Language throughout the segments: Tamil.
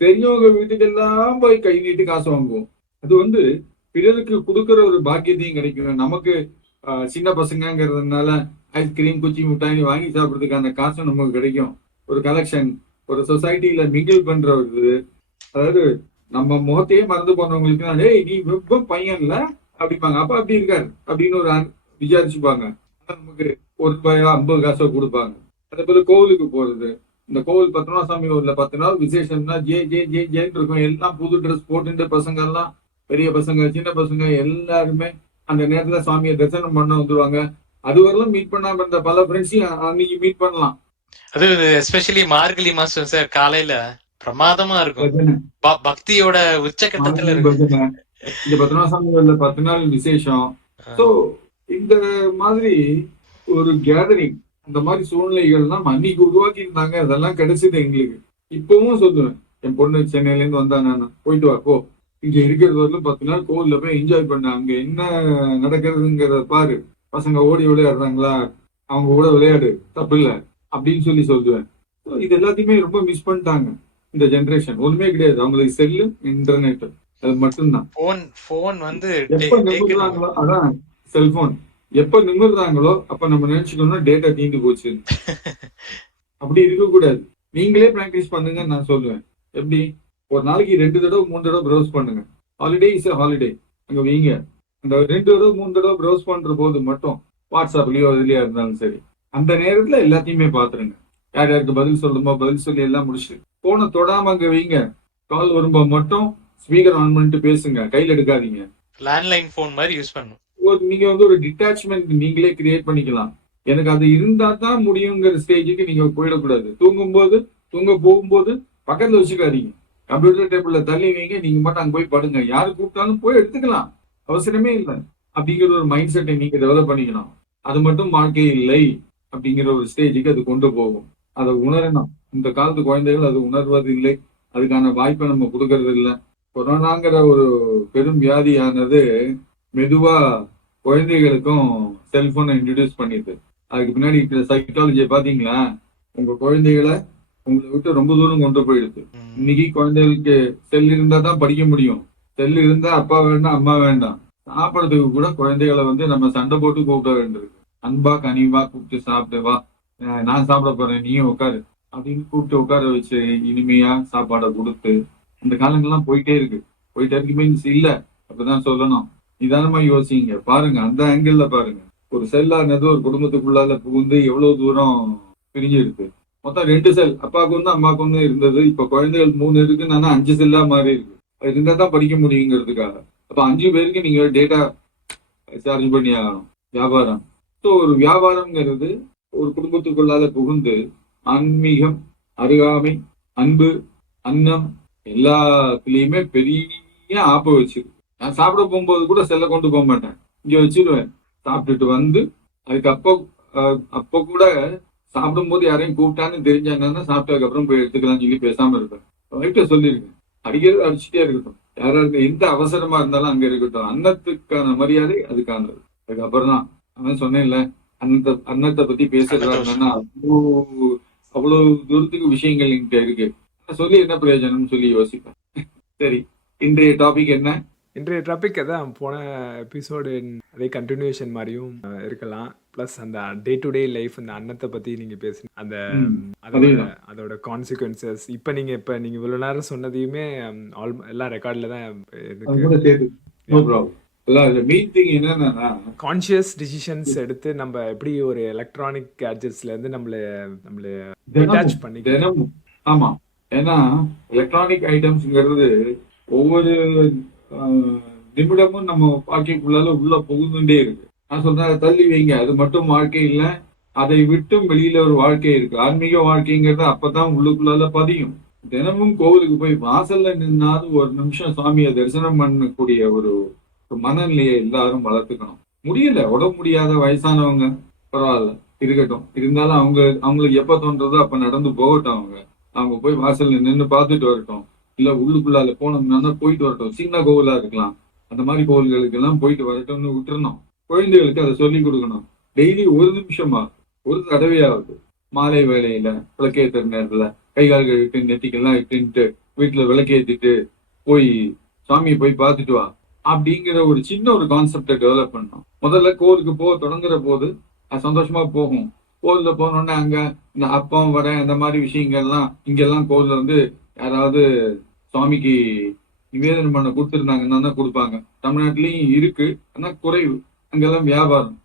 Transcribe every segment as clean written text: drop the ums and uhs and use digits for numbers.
பெரியவங்க வீட்டுக்கெல்லாம் போய் கை நீட்டு காசு வாங்குவோம். அது வந்து பிறருக்கு கொடுக்குற ஒரு பாக்கியத்தையும் கிடைக்கும். நமக்கு சின்ன பசங்கிறதுனால ஐஸ்கிரீம் குச்சி மிட்டாய் வாங்கி சாப்பிட்றதுக்கான காசும் நமக்கு கிடைக்கும். ஒரு கலெக்ஷன், ஒரு சொசைட்டில மிங்கிள் பண்ற ஒரு இது. அதாவது நம்ம முகத்தையே மறந்து போனவங்களுக்கு ஏய் நீ ரொம்ப பையன் இல்ல அப்படிப்பாங்க. அப்ப அப்படி இருக்காரு அப்படின்னு ஒரு விசாரிச்சுப்பாங்க. நமக்கு ₹1 50 காசோ கொடுப்பாங்க. அதே போல கோவிலுக்கு போறது. இந்த கோவில் பத்மநாபசாமி ஊர்ல 10 நாள் விசேஷம்னா ஜே ஜே ஜே ஜேன்னு இருக்கும். எல்லாம் புது ட்ரெஸ் போட்டுட்டு பசங்க எல்லாம், பெரிய பசங்க சின்ன பசங்க எல்லாருமே அந்த நேரத்துல சுவாமியை தரிசனம் பண்ண வந்துருவாங்க. அதுவரையிலும் மீட் பண்ணாம இருந்த பல ஃப்ரெண்ட்ஸையும் அன்னைக்கு மீட் பண்ணலாம். அது எஸ்பெஷலி மார்கழி மாசம் சார், காலையில பிரமாதமா இருக்கும். பக்தியோட உச்சகட்டத்துல இருக்கு. இந்த பத்மநாபசாமி ஊர்ல 10 நாள் விசேஷம். சோ இந்த மாதிரி ஒரு கேதரிங், அந்த மாதிரி சூழ்நிலைகள்லாம் அன்னைக்கு உருவாக்கி இருந்தாங்க. அதெல்லாம் கிடைச்சது எங்களுக்கு. இப்பவும் சொல்லுவேன், என் பொண்ணு சென்னையில இருந்து வந்தா நான் போயிட்டு வா போ, இங்க இருக்கிறது வரலும் 10 நாள் கோவில்ல போய் என்ஜாய் பண்ண, அங்க என்ன நடக்கிறதுங்கிறத பாரு, பசங்க ஓடி விளையாடுறாங்களா அவங்க கூட விளையாடு, தப்பு இல்லை அப்படின்னு சொல்லுவேன். இது எல்லாத்தையுமே ரொம்ப மிஸ் பண்ணிட்டாங்க இந்த ஜெனரேஷன். ஒண்ணுமே கிடையாது அவங்களுக்கு. செல்லு, இன்டர்நெட், அது மட்டும்தான். எப்ப நிமிர்றாங்களோ அதான் செல்போன், எப்ப நிமிர்றாங்களோ அப்ப நம்ம நினைச்சுக்கணும் டேட்டா தீண்டு போச்சு. அப்படி இருக்கக்கூடாது. நீங்களே பிராக்டிஸ் பண்ணுங்க நான் சொல்லுவேன். எப்படி ஒரு நாளைக்கு 2 தடவை 3 தடவை ப்ரௌஸ் பண்ணுங்க. ஹாலிடே இஸ் ஹாலிடே அங்க வைங்க. அந்த 2 தடவை 3 தடவை ப்ரௌஸ் பண்ற போது மட்டும் வாட்ஸ்அப்லயோ இதுலயா இருந்தாலும் சரி, அந்த நேரத்துல எல்லாத்தையுமே பாத்துருங்க. யார் யாருக்கு பதில் சொல்லணுமோ பதில் சொல்லி எல்லாம் முடிச்சுட்டு போனை தொடாம அங்க வைங்க. கால் வரும்போது மட்டும் ஸ்பீக்கர் ஆன் பண்ணிட்டு பேசுங்க, கையில் எடுக்காதீங்க. லேண்ட்லைன் போன் மாதிரி யூஸ் பண்ணும். நீங்க ஒரு டிட்டாச்மெண்ட் நீங்களே கிரியேட் பண்ணிக்கலாம். எனக்கு அது இருந்தா தான் முடியுங்கிற ஸ்டேஜுக்கு நீங்க போயிடக்கூடாது. தூங்க போகும்போது பக்கத்துல வச்சுக்காதீங்க. கம்ப்யூட்டர் டேபிள்ல தள்ளி வைங்க. நீங்க மட்டும் அங்க போய் படுங்க. யாரு கூப்பிட்டாலும் போய் எடுத்துக்கலாம், அவசரமே இல்லை அப்படிங்கிற ஒரு மைண்ட் செட்டை நீங்க டெவலப் பண்ணிக்கணும். அது மட்டும் வாழ்க்கை இல்லை அப்படிங்கிற ஒரு ஸ்டேஜுக்கு அது கொண்டு போகும். அதை உணரணும். இந்த காலத்து குழந்தைகள் அது உணர்வது இல்லை. அதுக்கான வாய்ப்பை நம்ம கொடுக்கறது இல்லை. கொரோனாங்கிற ஒரு பெரும் வியாதியானது மெதுவா குழந்தைகளுக்கும் செல்போனை இன்ட்ரடியூஸ் பண்ணிடுது. அதுக்கு பின்னாடி இருக்கிற சைக்காலஜியை பாத்தீங்களா? உங்க குழந்தைகளை உங்களை விட்டு ரொம்ப தூரம் கொண்டு போயிடுது. இன்னைக்கு குழந்தைகளுக்கு செல் இருந்தா தான் படிக்க முடியும். செல் இருந்தா அப்பா வேண்டாம் அம்மா வேண்டாம். சாப்பிடறதுக்கு கூட குழந்தைகளை நம்ம சண்டை போட்டு கூப்பிட வேண்டியது. அன்பா கனிவா கூப்பிட்டு சாப்பிட்டு வா, நான் சாப்பிட போறேன் நீயும் உட்காரு அப்படின்னு கூப்பிட்டு உட்கார வச்சு இனிமையா சாப்பாடை கொடுத்து இந்த காலங்கள்லாம் போயிட்டே இருக்கு. மீன்ஸ் இல்ல அப்படிதான் சொல்லணும். நிதானமா யோசிங்க, பாருங்க அந்த ஆங்கிள் பாருங்க. ஒரு செல்லானது ஒரு குடும்பத்துக்குள்ளால புகுந்து எவ்வளவு தூரம் பிரிஞ்சிருக்கு. மொத்தம் 2 செல், அப்பாவுக்கு ஒண்ணு அம்மாவுக்கு ஒண்ணு இருந்தது. இப்ப குழந்தைகள் 3 இருக்குன்னா 5 செல்லா மாறி இருக்கு. அது இருந்தா தான் படிக்க முடியுங்கிறதுக்காக. அப்ப 5 பேருக்கு நீங்க டேட்டா சார்ஜ் பண்ணி ஆகணும். வியாபாரம். ஸோ ஒரு வியாபாரம்ங்கிறது ஒரு குடும்பத்துக்குள்ளால புகுந்து ஆன்மீகம், அருகாமை, அன்பு, அன்னம் எல்லாத்துலயுமே பெரிய ஆப்ப வச்சிருக்கு. நான் சாப்பிட போகும்போது கூட செல்ல கொண்டு போக மாட்டேன், இங்க வச்சிருவேன். சாப்பிட்டுட்டு வந்து அதுக்கு அப்ப கூட சாப்பிடும்போது யாரையும் கூப்பிட்டான்னு தெரிஞ்சாங்கன்னா சாப்பிட்டதுக்கு அப்புறம் போய் எடுத்துக்கலாம்னு சொல்லி பேசாம இருப்பேன். ரைட்டா சொல்லியிருக்கேன். அடிக்கிறது அடிச்சுட்டே இருக்கட்டும். யாராவது எந்த அவசரமா இருந்தாலும் அங்க இருக்கட்டும். அன்னத்துக்கான மரியாதை அதுக்கானது. அதுக்கப்புறம் தான் அவன் சொன்னேன்ல, அன்னத்தை பத்தி பேசுறாங்கன்னா அவ்வளவு தூரத்துக்கு விஷயங்கள் என்கிட்ட இருக்கு. சொல்லி என்ன பிரயோஜனம்னு சொல்லி யோசிப்பேன். சரி, இன்றைய டாபிக் என்ன? இன்றைய டாபிக் அதான் போன எபிசோடு அதே கண்டினியூஷன் மாதிரியும் இருக்கலாம். ப்ளஸ் அந்த டே டு டே லைஃப், அந்த அன்னத்தை பற்றி நீங்கள் பேசுங்க, அந்த அதோட கான்சிக்வன்சஸ். இப்போ நீங்கள் இவ்வளோ நேரம் சொன்னதையுமே எல்லாம் ரெக்கார்டில் தான் இருக்கு. கான்ஷியஸ் டிசிஷன்ஸ் எடுத்து நம்ம எப்படி ஒரு எலக்ட்ரானிக் கேட்ஜெட்ஸ்ல இருந்து நம்மள டிட்டாச் பண்ணிக்கணும். ஆமா, ஏன்னா எலக்ட்ரானிக் ஐட்டம்ஸ்ங்கிறது ஒவ்வொரு நிமிடமும் நம்ம வாழ்க்கைக்குள்ளால உள்ள புகுந்துட்டே இருக்கு. நான் சொல்றேன் தள்ளி வைங்க, அது மட்டும் வாழ்க்கை இல்ல, அதை விட்டும் வெளியில ஒரு வாழ்க்கை இருக்கு. ஆன்மீக வாழ்க்கைங்கிறது அப்பதான் உள்ளுக்குள்ளால பதியும். தினமும் கோவிலுக்கு போய் வாசல்ல நின்னாலும் ஒரு நிமிஷம் சுவாமியை தரிசனம் பண்ணக்கூடிய ஒரு மனநிலையை எல்லாரும் வளர்த்துக்கணும். முடியல, உடம்பு முடியாத வயசானவங்க பரவாயில்ல இருக்கட்டும், இருந்தாலும் அவங்களுக்கு எப்ப தோன்றதோ அப்ப நடந்து போகட்டும். அவங்க போய் வாசல்ல நின்று பார்த்துட்டு வரட்டும். இல்ல உள்ளுக்குள்ளால போனோம்னா போயிட்டு வரட்டும். சின்ன கோவிலா இருக்கலாம், அந்த மாதிரி கோவில்களுக்கு எல்லாம் போயிட்டு வரட்டும்னு விட்டுறணும். குழந்தைகளுக்கு அதை சொல்லி கொடுக்கணும். டெய்லி ஒரு நிமிஷமா, ஒரு தடவையாவது மாலை வேலையில விளக்கேற்ற நேரத்துல கை கால்கள் இட்டு நெத்திக்கெல்லாம் இட்டுன்ட்டு வீட்டுல விளக்கேத்திட்டு போய் சாமியை போய் பார்த்துட்டு வா அப்படிங்கிற ஒரு சின்ன ஒரு கான்செப்டை டெவலப் பண்ணோம். முதல்ல கோவிலுக்கு தொடங்குற போது அது சந்தோஷமா போகும். கோவில்ல போனோடனே அங்க இந்த அப்பம் வடை அந்த மாதிரி விஷயங்கள்லாம் இங்கெல்லாம் கோவில்ல வந்து யாராவது சுவாமிக்கு நிவேதனம் பண்ண கொடுத்துருந்தாங்கன்னா தான் கொடுப்பாங்க. தமிழ்நாட்டிலயும் இருக்கு, ஆனா குறைவு. அங்கெல்லாம் வியாபாரம்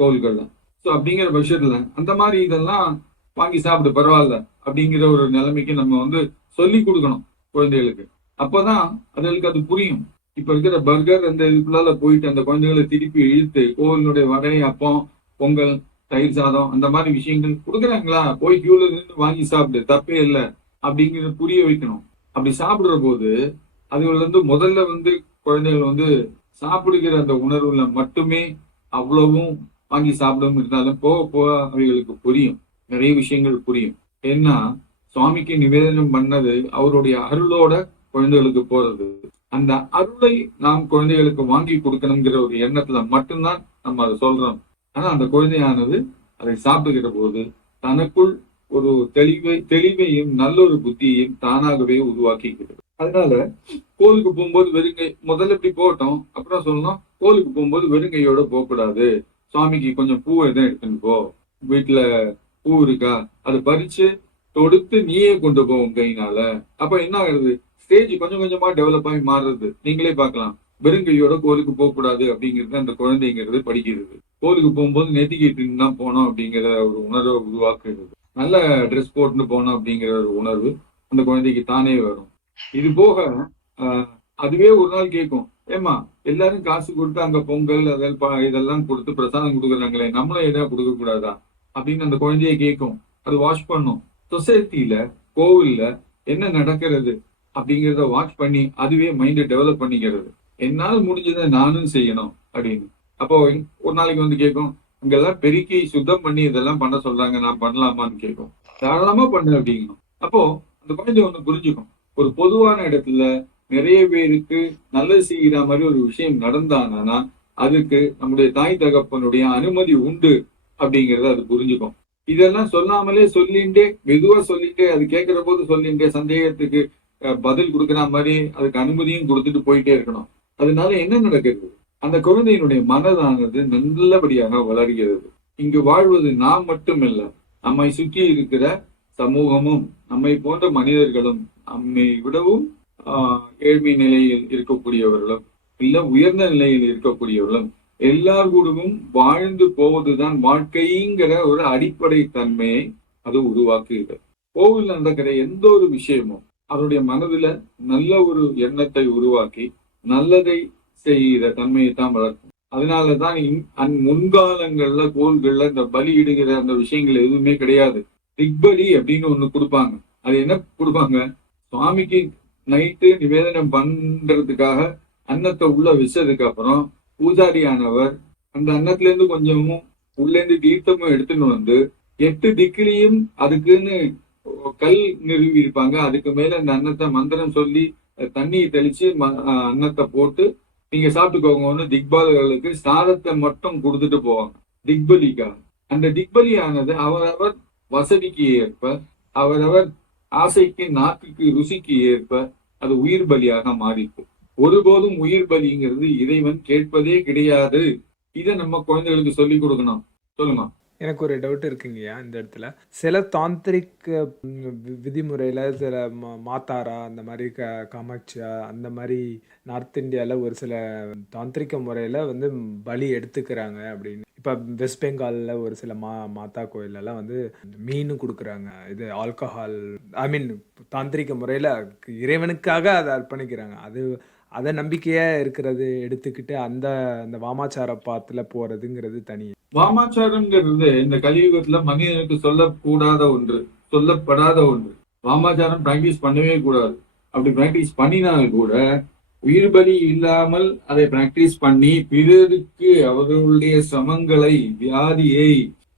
கோவில்கள்ல. ஸோ அப்படிங்கிற பட்சத்துல அந்த மாதிரி இதெல்லாம் வாங்கி சாப்பிடு பரவாயில்ல அப்படிங்கிற ஒரு நிலைமைக்கு நம்ம வந்து சொல்லி கொடுக்கணும் குழந்தைகளுக்கு. அப்பதான் அதுகளுக்கு அது புரியும். இப்ப இருக்கிற பர்கர் அந்த இதுக்குள்ளால போயிட்டு அந்த குழந்தைகளை திருப்பி இழுத்து கோவிலுடைய வடை, அப்பம், பொங்கல், தயிர் சாதம் அந்த மாதிரி விஷயங்கள் கொடுக்குறாங்களா, போய் கியூல இருந்து வாங்கி சாப்பிடு, தப்பே இல்லை அப்படிங்கிறத புரிய வைக்கணும். அப்படி சாப்பிடுற போது அதுகள் வந்து முதல்ல வந்து குழந்தைகள் வந்து சாப்பிடுகிற அந்த உணர்வுல மட்டுமே அவ்வளவும் வாங்கி சாப்பிடாம இருந்தாலும் போக போக அவைகளுக்கு புரியும், நிறைய விஷயங்கள் புரியும். ஏன்னா சுவாமிக்கு நிவேதனம் பண்ணது அவருடைய அருளோட குழந்தைகளுக்கு போறது. அந்த அருளை நாம் குழந்தைகளுக்கு வாங்கி கொடுக்கணுங்கிற ஒரு எண்ணத்துல மட்டும்தான் நம்ம அதை சொல்றோம். ஆனா அந்த குழந்தையானது அதை சாப்பிடுகிற போது தனக்குள் ஒரு தெளிவையும் நல்ல ஒரு புத்தியையும் தானாகவே உருவாக்கிக்கிறது. அதனால கோவிலுக்கு போகும்போது வெறுங்கை முதல்ல இப்படி போட்டோம், அப்புறம் சொல்லணும் கோவிலுக்கு போகும்போது வெறுங்கையோட போகக்கூடாது. சுவாமிக்கு கொஞ்சம் பூ எதுவும் எடுத்துன்னு போ, வீட்டுல பூ இருக்கா அதை பறிச்சு தொடுத்து நீயே கொண்டு போவோம் கையினால. அப்ப என்ன ஆகுது, ஸ்டேஜ் கொஞ்சம் கொஞ்சமா டெவலப் ஆகி மாறுறது. நீங்களே பார்க்கலாம், வெறுங்கையோட கோவிலுக்கு போகக்கூடாது அப்படிங்கிறது அந்த குழந்தைங்கிறது படிக்கிறது. கோவிலுக்கு போகும்போது நெத்திக்கிட்டு தான் போனோம் அப்படிங்கிற ஒரு உணர்வை உருவாக்குறது. நல்ல ட்ரெஸ் போட்டுன்னு போனோம் அப்படிங்கிற ஒரு உணர்வு அந்த குழந்தைக்கு தானே வரும். இது போக அதுவே ஒரு நாள் கேட்கும், ஏமா எல்லாரும் காசு கொடுத்து அங்க பொங்கல் இதெல்லாம் கொடுத்து பிரசாதம் கொடுக்குறாங்களே, நம்மளும் எதாவது கொடுக்க கூடாதா அப்படின்னு அந்த குழந்தைய கேட்கும். அது வாட்ச் பண்ணும். சொசைட்டில கோவில்ல என்ன நடக்கிறது அப்படிங்கிறத வாட்ச் பண்ணி அதுவே மைண்டை டெவலப் பண்ணிக்கிறது. என்னால் முடிஞ்சதை நானும் செய்யணும் அப்படின்னு. அப்போ ஒரு நாளைக்கு வந்து கேட்கும், அங்கெல்லாம் பெருக்கி சுத்தம் பண்ணி இதெல்லாம் பண்ண சொல்றாங்க, நான் பண்ணலாமான்னு கேட்கும். தாராளமா பண்ணு அப்படிங்கணும். அப்போ அந்த குழந்தை ஒண்ணு புரிஞ்சுக்கும், ஒரு பொதுவான இடத்துல நிறைய பேருக்கு நல்லது செய்கிற மாதிரி ஒரு விஷயம் நடந்தானா அதுக்கு நம்முடைய தாய் தகப்பனுடைய அனுமதி உண்டு அப்படிங்கறத அது புரிஞ்சுக்கும். இதெல்லாம் சொல்லாமலே சொல்லிண்டே மெதுவா சொல்லிட்டே அது கேட்கிற போது சொல்லிண்டே சந்தேகத்துக்கு பதில் கொடுக்குற மாதிரி அதுக்கு அனுமதியும் கொடுத்துட்டு போயிட்டே இருக்கணும். அதனால என்ன நடக்கிறது, அந்த குழந்தையினுடைய மனதானது நல்லபடியாக வளர்கிறது. இங்கு வாழ்வது நாம் மட்டுமல்ல, நம்மை சுற்றி இருக்கிற சமூகமும் நம்மை போன்ற மனிதர்களும் நம்மை விடவும் ஏழ்மை நிலையில் இருக்கக்கூடியவர்களும் இல்ல உயர்ந்த நிலையில் இருக்கக்கூடியவர்களும் எல்லார் கூடவும் வாழ்ந்து போவதுதான் வாழ்க்கைங்கிற ஒரு அடிப்படை தன்மையை அது உருவாக்குகிறது. கோவில் நடக்கிற எந்த ஒரு விஷயமும் அவருடைய மனதுல நல்ல ஒரு எண்ணத்தை உருவாக்கி நல்லதை செய்கிற தன்மையை தான் வளர்க்கும். அதனாலதான் முன்காலங்கள்ல கோவில்கள்ல இந்த பலி இடுகிற அந்த விஷயங்கள் எதுவுமே கிடையாது. திக்பலி அப்படின்னு ஒண்ணு கொடுப்பாங்க. அது என்ன கொடுப்பாங்க, சுவாமிக்கு நைட்டு நிவேதனம் பண்றதுக்காக அன்னத்தை உள்ள வச்சதுக்கு அப்புறம் பூஜாரியானவர் அந்த அன்னத்துல இருந்து கொஞ்சமும் உள்ள இருந்து தீர்த்தமும் எடுத்துன்னு வந்து 8 திக்கிலையும் அதுக்குன்னு கல் நிறுவி இருப்பாங்க. அதுக்கு மேல அந்த அன்னத்தை மந்திரம் சொல்லி தண்ணியை தெளிச்சு அன்னத்தை போட்டு நீங்க சாப்பிட்டுக்கோங்கன்னு திக்பாலர்களுக்கு சாதத்தை மட்டும் கொடுத்துட்டு போவாங்க திக்பலிக்காக. அந்த திக்பலியானது அவரவர் வசதிக்கு ஏற்ப அவரவர் ஆசைக்கு நாக்குக்கு ருசிக்கு ஏற்ப அது உயிர் பலியாக மாறிக்கும். ஒருபோதும் உயிர் பலிங்கிறது இறைவன் கேட்பதே கிடையாது. இதை நம்ம குழந்தைகளுக்கு சொல்லி கொடுக்கணும். சொல்லுங்க. எனக்கு ஒரு டவுட் இருக்குங்கய்யா இந்த இடத்துல. சில தாந்திரிக் விதிமுறையில் சில மாத்தாரா அந்த மாதிரி காமாட்சியா அந்த மாதிரி நார்த் இந்தியாவில் ஒரு சில தாந்திரிக முறையில் வந்து பலி எடுத்துக்கிறாங்க அப்படின்னு. இப்போ வெஸ்ட் பெங்காலில் ஒரு சில மாதா கோயிலெல்லாம் வந்து மீன் கொடுக்குறாங்க, இது ஆல்கஹால், ஐ மீன் தாந்திரிக முறையில் இறைவனுக்காக அதை அர்ப்பணிக்கிறாங்க. அதை நம்பிக்கையா இருக்கிறது எடுத்துக்கிட்டு அந்த அந்த வாமாச்சார பாத்துல போறதுங்கிறது தனி. வாமாச்சாரம்ங்கிறது இந்த கலியுகத்துல மனிதனுக்கு சொல்லக்கூடாத ஒன்று, சொல்லப்படாத ஒன்று. வாமாச்சாரம் பிராக்டிஸ் பண்ணவே கூடாது. அப்படி பிராக்டிஸ் பண்ணினால் கூட உயிர் பலி இல்லாமல் அதை பிராக்டிஸ் பண்ணி பிறருக்கு அவர்களுடைய சிரமங்களை வியாதியை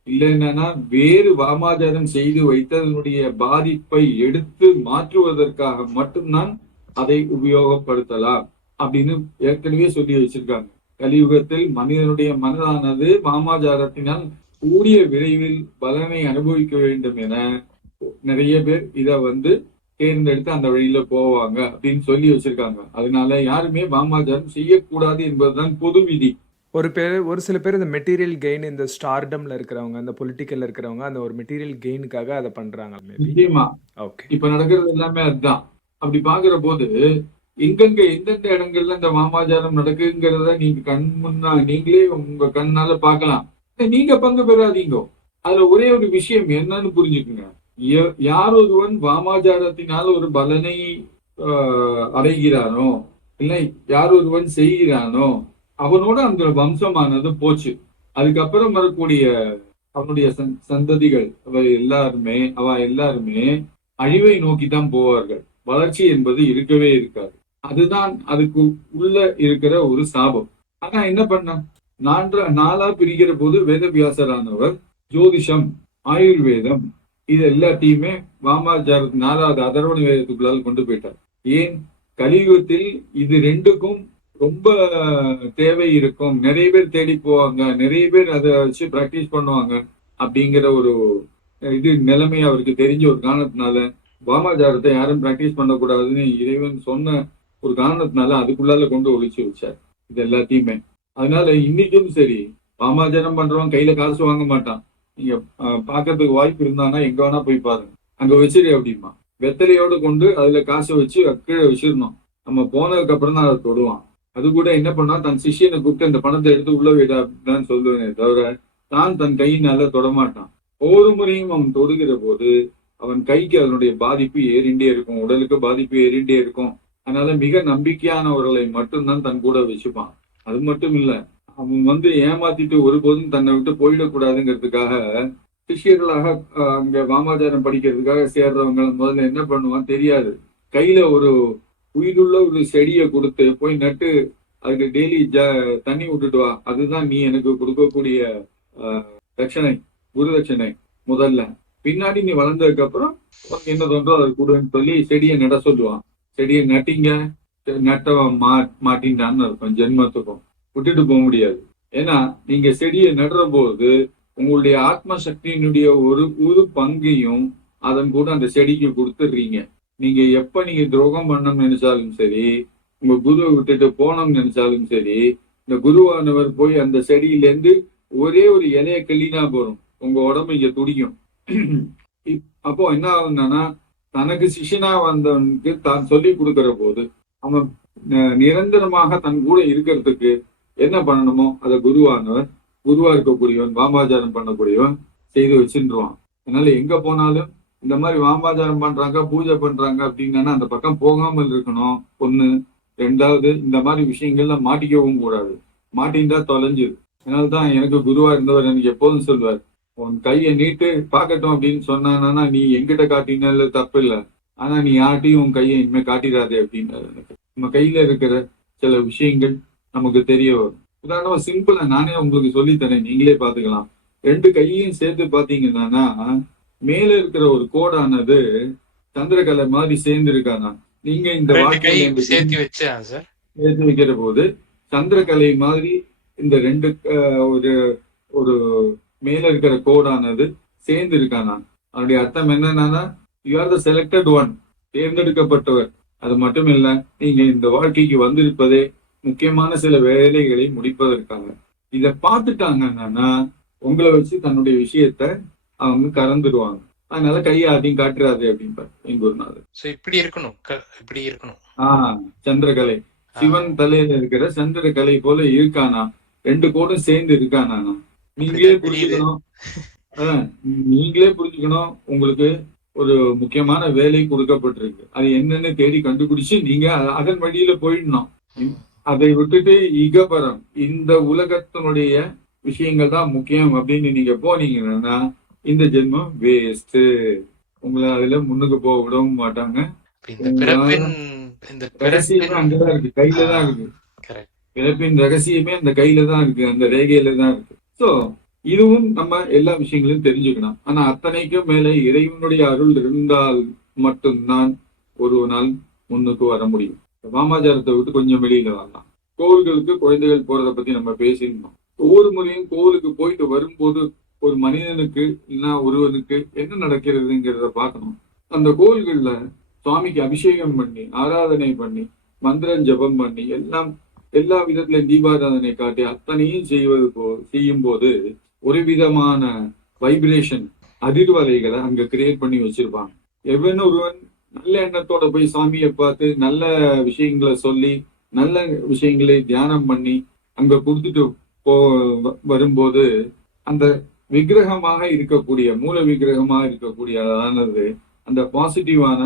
இல்லைன்னா வேறு வாமாச்சாரம் செய்து வைத்ததனுடைய பாதிப்பை எடுத்து மாற்றுவதற்காக மட்டும்தான் அதை உபயோகப்படுத்தலாம் அப்படின்னு ஏற்கனவே சொல்லி வச்சிருக்காங்க. கலியுகத்தில் மனிதனுடைய மனதானது வாமாச்சாரத்தினால் கூடிய விரைவில் பலனை அனுபவிக்க வேண்டும் என நிறைய பேர் இத வந்து தேர்ந்தெடுத்து அந்த வழியில போவாங்க அப்படின்னு சொல்லி வச்சிருக்காங்க. அதனால யாருமே வாமாச்சாரம் செய்யக்கூடாது என்பதுதான் பொது விதி. ஒரு சில பேர் இந்த மெட்டீரியல் கெயின், இந்த ஸ்டார்டம்ல இருக்கிறவங்க, இந்த பொலிட்டிக்கல்ல இருக்கிறவங்க அந்த ஒரு மெட்டீரியல் கெயினுக்காக அதை பண்றாங்க மேபி. நிச்சயமா ஓகே. இப்ப நடக்கிறது எல்லாமே அதுதான். அப்படி பாக்குற போது எங்கெங்க எந்தெந்த இடங்கள்ல இந்த வாமாச்சாரம் நடக்குங்கிறத நீங்க கண் முன்னா நீங்களே உங்க கண்ணால பார்க்கலாம். நீங்க பங்கு பெறாதீங்க. அதுல ஒரே ஒரு விஷயம் என்னன்னு புரிஞ்சுக்குங்க. யார் ஒருவன் வாமாச்சாரத்தினால் ஒரு பலனை அடைகிறானோ, இல்லை யார் ஒருவன் செய்கிறானோ, அவனோட அந்த வம்சமானது போச்சு. அதுக்கப்புறம் வரக்கூடிய அவனுடைய சந்ததிகள் அவ எல்லாருமே அழிவை நோக்கி தான் போவார்கள். வளர்ச்சி என்பது இருக்கவே இருக்காது. அதுதான் அதுக்கு உள்ள இருக்கிற ஒரு சாபம். ஆனா என்ன பண்ண, நாளா பிரிக்கிற போது வேதவியாசரானவர் ஜோதிஷம், ஆயுர்வேதம் இது எல்லாத்தையுமே வாமாச்சார 4வது அதர்வண வேதத்துக்குள்ளால் கொண்டு போயிட்டார். ஏன், கலியுகத்தில் இது ரெண்டுக்கும் ரொம்ப தேவை இருக்கும். நிறைய பேர் தேடி போவாங்க, நிறைய பேர் அதை வச்சு பிராக்டிஸ் பண்ணுவாங்க அப்படிங்கிற ஒரு இது நிலைமை அவருக்கு தெரிஞ்ச ஒரு காரணத்தினால வாமாச்சாரத்தை யாரும் பிராக்டிஸ் பண்ணக்கூடாதுன்னு இறைவன் சொன்ன ஒரு காரணத்தினால அதுக்குள்ளால கொண்டு ஒழிச்சு வச்சார் இது எல்லாத்தையுமே. அதனால இன்னைக்கும் சரி, வாமாச்சாரம் பண்றவன் கையில காசு வாங்க மாட்டான். நீங்க பாக்கிறதுக்கு வாய்ப்பு இருந்தானா எங்க வேணா போய் பாருங்க, அங்க வச்சிரு அப்படிமா. வெத்தலையோடு கொண்டு அதுல காசை வச்சு கீழே வச்சிடணும். நம்ம போனதுக்கு அப்புறம் தான் அதை தொடுவான். அது கூட என்ன பண்ணா, தன் சிஷியனை கூப்பிட்டு அந்த பணத்தை எடுத்து உள்ள விடான்னு சொல்லுவேனே தவிர தான் தன் கையினால தொடமாட்டான். ஒவ்வொரு முறையும் அவன் தொடுகிற போது அவன் கைக்கு அதனுடைய பாதிப்பு ஏறிண்டே இருக்கும், உடலுக்கு பாதிப்பு ஏறிண்டே இருக்கும். அதனால மிக நம்பிக்கையானவர்களை மட்டும்தான் தன் கூட வச்சுப்பான். அது மட்டும் இல்ல, அவன் ஏமாத்திட்டு ஒருபோதும் தன்னை விட்டு போயிடக்கூடாதுங்கிறதுக்காக சிஷியர்களாக அங்க வாமாச்சாரம் படிக்கிறதுக்காக சேர்றவங்க முதல்ல என்ன பண்ணுவான் தெரியாது. கையில ஒரு உயிருள்ள ஒரு செடியை கொடுத்து போய் நட்டு அதுக்கு டெய்லி தண்ணி விட்டுட்டு வா, அதுதான் நீ எனக்கு கொடுக்கக்கூடிய தட்சணை, குரு தட்சணை முதல்ல. பின்னாடி நீ வளர்ந்ததுக்கு அப்புறம் உனக்கு என்ன தோன்றோ அதை கொடுன்னு சொல்லி செடியை நட சொல்லுவான். செடியை நட்டிங்க, நட்டவன் மாட்டின்டான்னு இருக்கும். ஜென்மத்துக்கும் விட்டுட்டு போக முடியாது. ஏன்னா நீங்க செடியை நடுற போது உங்களுடைய ஆத்ம சக்தியினுடைய ஒரு பங்கையும் அதன் கூட அந்த செடிக்கு கொடுத்துடுறீங்க. நீங்க எப்ப நீங்க துரோகம் பண்ணணும்னு நினைச்சாலும் சரி, உங்க குருவை விட்டுட்டு போனோம்னு நினைச்சாலும் சரி, இந்த குருவானவர் போய் அந்த செடியிலேருந்து ஒரே ஒரு இலைய கிள்ளினா போறோம், உங்க உடம்பு இங்க துடிக்கும். அப்போ என்ன ஆகுதுன்னா, தனக்கு சிஷியனா வந்தவனுக்கு தான் சொல்லி கொடுக்கிற போது அவன் நிரந்தரமாக தன் கூட இருக்கிறதுக்கு என்ன பண்ணணுமோ அதை குருவா இருக்கக்கூடியவன், வாமாச்சாரம் பண்ணக்கூடியவன் செய்து வச்சுருவான். அதனால எங்க போனாலும் இந்த மாதிரி வாமாச்சாரம் பண்றாங்க, பூஜை பண்றாங்க அப்படின்னா அந்த பக்கம் போகாமல் இருக்கணும். ஒண்ணு. ரெண்டாவது, இந்த மாதிரி விஷயங்கள்ல மாட்டிக்கவும் கூடாது. மாட்டின்றா தொலைஞ்சிரு. அதனால்தான் எனக்கு குருவா இருந்தவர் எனக்கு எப்போதும் சொல்வார், உன் கையை நீட்டு பார்க்கட்டும் அப்படின்னு சொன்னானா நீ எங்கிட்ட காட்டினால தப்பு இல்லை, ஆனா நீ யார்ட்டையும் உன் கையை இனிமே காட்டிடாதே அப்படின்னாரு. நம்ம கையில இருக்கிற சில விஷயங்கள் நமக்கு தெரிய வரும். உதாரணமா சிம்பிளா நானே உங்களுக்கு சொல்லித்தரேன், நீங்களே பாத்துக்கலாம். 2 கையையும் சேர்த்து பாத்தீங்கன்னா மேல இருக்கிற ஒரு கோடானது சந்திரகலை மாதிரி சேர்ந்து இருக்கானா, நீங்க இந்த வாழ்க்கையில சேர்த்து வைக்கிற போது சந்திரகலை மாதிரி இந்த 2 ஒரு மேல இருக்கிற கோடானது சேர்ந்து இருக்கானா, அதனுடைய அர்த்தம் என்னன்னா you are the selected one, தேர்ந்தெடுக்கப்பட்டவர். அது மட்டும் இல்ல, நீங்க இந்த வாழ்க்கைக்கு வந்திருப்பதே முக்கியமான சில வேலைகளை முடிப்பதற்காக. இத பார்த்துட்டாங்கன்னா உங்களை வச்சு தன்னுடைய விஷயத்த அவங்க கறந்துடுவாங்க. அதனால கையாட்டியும் காட்டுறாது அப்படின்பாரு என் குருநாதர். இப்படி இருக்கணும். சந்திரகலை சிவன் தலையில இருக்கிற சந்திரகலை போல இருக்கானா, 2 கோடும் சேர்ந்து இருக்கானா, நீங்களே புரிஞ்சுக்கணும். உங்களுக்கு ஒரு முக்கியமான வேலை கொடுக்கப்பட்டிருக்கு, அது என்னன்னு தேடி கண்டுபிடிச்சு நீங்க அதன் வழியில போயிடணும். அதை விட்டுட்டு இகபரம் இந்த உலகத்தினுடைய விஷயங்கள் தான் முக்கியம் அப்படின்னு நீங்க போனீங்கன்னா இந்த ஜென்மம் வேஸ்ட். உங்களை அதுல முன்னுக்கு போக விடவும் மாட்டாங்க. ரகசியமே அங்கதான் இருக்கு, கையில தான் இருக்கு. பிறப்பின் ரகசியமே அந்த கையில தான் இருக்கு, அந்த ரேகையில தான் இருக்கு. சோ இதுவும் நம்ம எல்லா விஷயங்களையும் தெரிஞ்சுக்கணும். ஆனா அத்தனைக்கும் மேலே இறைவனுடைய அருள் இருந்தால் மட்டும்தான் ஒரு நாள் முன்னுக்கு வர முடியும். வாமாச்சாரத்தை விட்டு கொஞ்சம் வெளியில வரலாம். கோவில்களுக்கு குழந்தைகள் போறதை பத்தி நம்ம பேசியிருந்தோம். ஒவ்வொரு முறையும் கோவிலுக்கு போயிட்டு வரும்போது ஒரு மனிதனுக்கு இல்லைன்னா ஒருவனுக்கு என்ன நடக்கிறதுங்கிறத பார்க்கணும். அந்த கோவில்கள்ல சுவாமிக்கு அபிஷேகம் பண்ணி ஆராதனை பண்ணி மந்திரம் ஜபம் பண்ணி எல்லா விதத்திலும் தீபாராதனை காட்டி அத்தனையும் செய்யும் போது ஒரு விதமான வைப்ரேஷன் அதிர்வலைகளை அங்க கிரியேட் பண்ணி வச்சிருப்பாங்க. எவன் ஒருவன் நல்ல எண்ணத்தோட போய் சாமியை பார்த்து நல்ல விஷயங்களை சொல்லி நல்ல விஷயங்களை தியானம் பண்ணி அங்க கொடுத்துட்டு வரும்போது அந்த விக்கிரகமாக இருக்கக்கூடிய மூல விக்கிரகமாக இருக்கக்கூடியதானது அந்த பாசிட்டிவான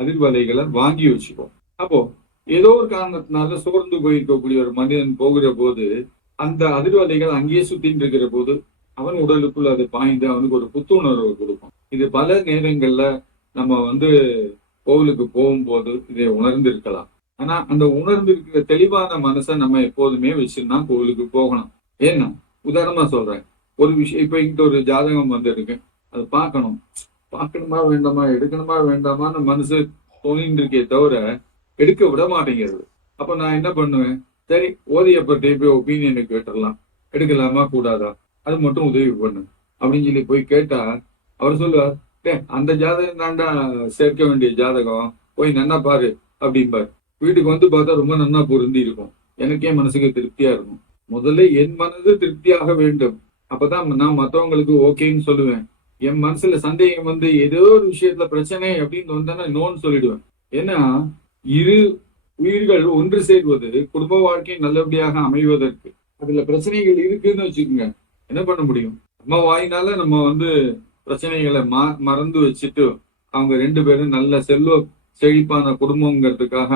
அதிர்வலைகளை வாங்கி வச்சுக்கும். அப்போ ஏதோ ஒரு காரணத்தினால சோர்ந்து போயிருக்கக்கூடிய ஒரு மனிதன் போகிற போது அந்த அதிர்வலைகள் அங்கேயே சுத்தின்னு இருக்கிற போது அவன் உடலுக்குள்ள அது பாய்ந்து அவனுக்கு ஒரு புத்துணர்வு கொடுக்கும். இது பல நேரங்கள்ல நம்ம கோவிலுக்கு போகும்போது இதை உணர்ந்திருக்கலாம். ஆனா அந்த உணர்ந்திருக்கிற தெளிவான மனசை நம்ம எப்போதுமே வச்சுருந்தா கோவிலுக்கு போகணும். ஏன்னா உதாரணமா சொல்றேன், ஒரு விஷயம் இப்ப இங்கிட்ட ஒரு ஜாதகம் இருக்கு, அதை பார்க்கணுமா வேண்டாமா எடுக்கணுமா வேண்டாமான்னு மனசு தோணின்னு இருக்கே தவிர எடுக்க விட மாட்டேங்கிறது. அப்ப நான் என்ன பண்ணுவேன், சரி ஓதியப்பட்டே போய் ஒப்பீனியனை கேட்டுடலாம், எடுக்கலாமா கூடாதா, அது மட்டும் உதவி பண்ணு அப்படின்னு சொல்லி போய் கேட்டா அவர் சொல்லுவார், அந்த ஜாதகம் தாண்டா சேர்க்க வேண்டிய ஜாதகம், போய் நன்னா பாரு அப்படிம்பார். வீட்டுக்கு பார்த்தா ரொம்ப நன்னா பொருந்தி இருக்கும். எனக்கே மனசுக்கு திருப்தியா இருக்கும். முதல்ல என் மனது திருப்தியாக வேண்டும், அப்பதான் நான் மற்றவங்களுக்கு ஓகேன்னு சொல்லுவேன். என் மனசுல சந்தேகம் ஏதோ ஒரு விஷயத்துல பிரச்சனை அப்படின்னு வந்தா நோன்னு சொல்லிடுவேன். ஏன்னா இரு உயிர்கள் ஒன்று சேர்வது குடும்ப வாழ்க்கை நல்லபடியாக அமைவதற்கு. அதுல பிரச்சனைகள் இருக்குன்னு வச்சுக்கோங்க, என்ன பண்ண முடியும்? நம்ம வாயினால நம்ம பிரச்சனைகளை மறந்து வச்சுட்டு அவங்க 2 பேரும் நல்ல செழிப்பான குடும்பங்கிறதுக்காக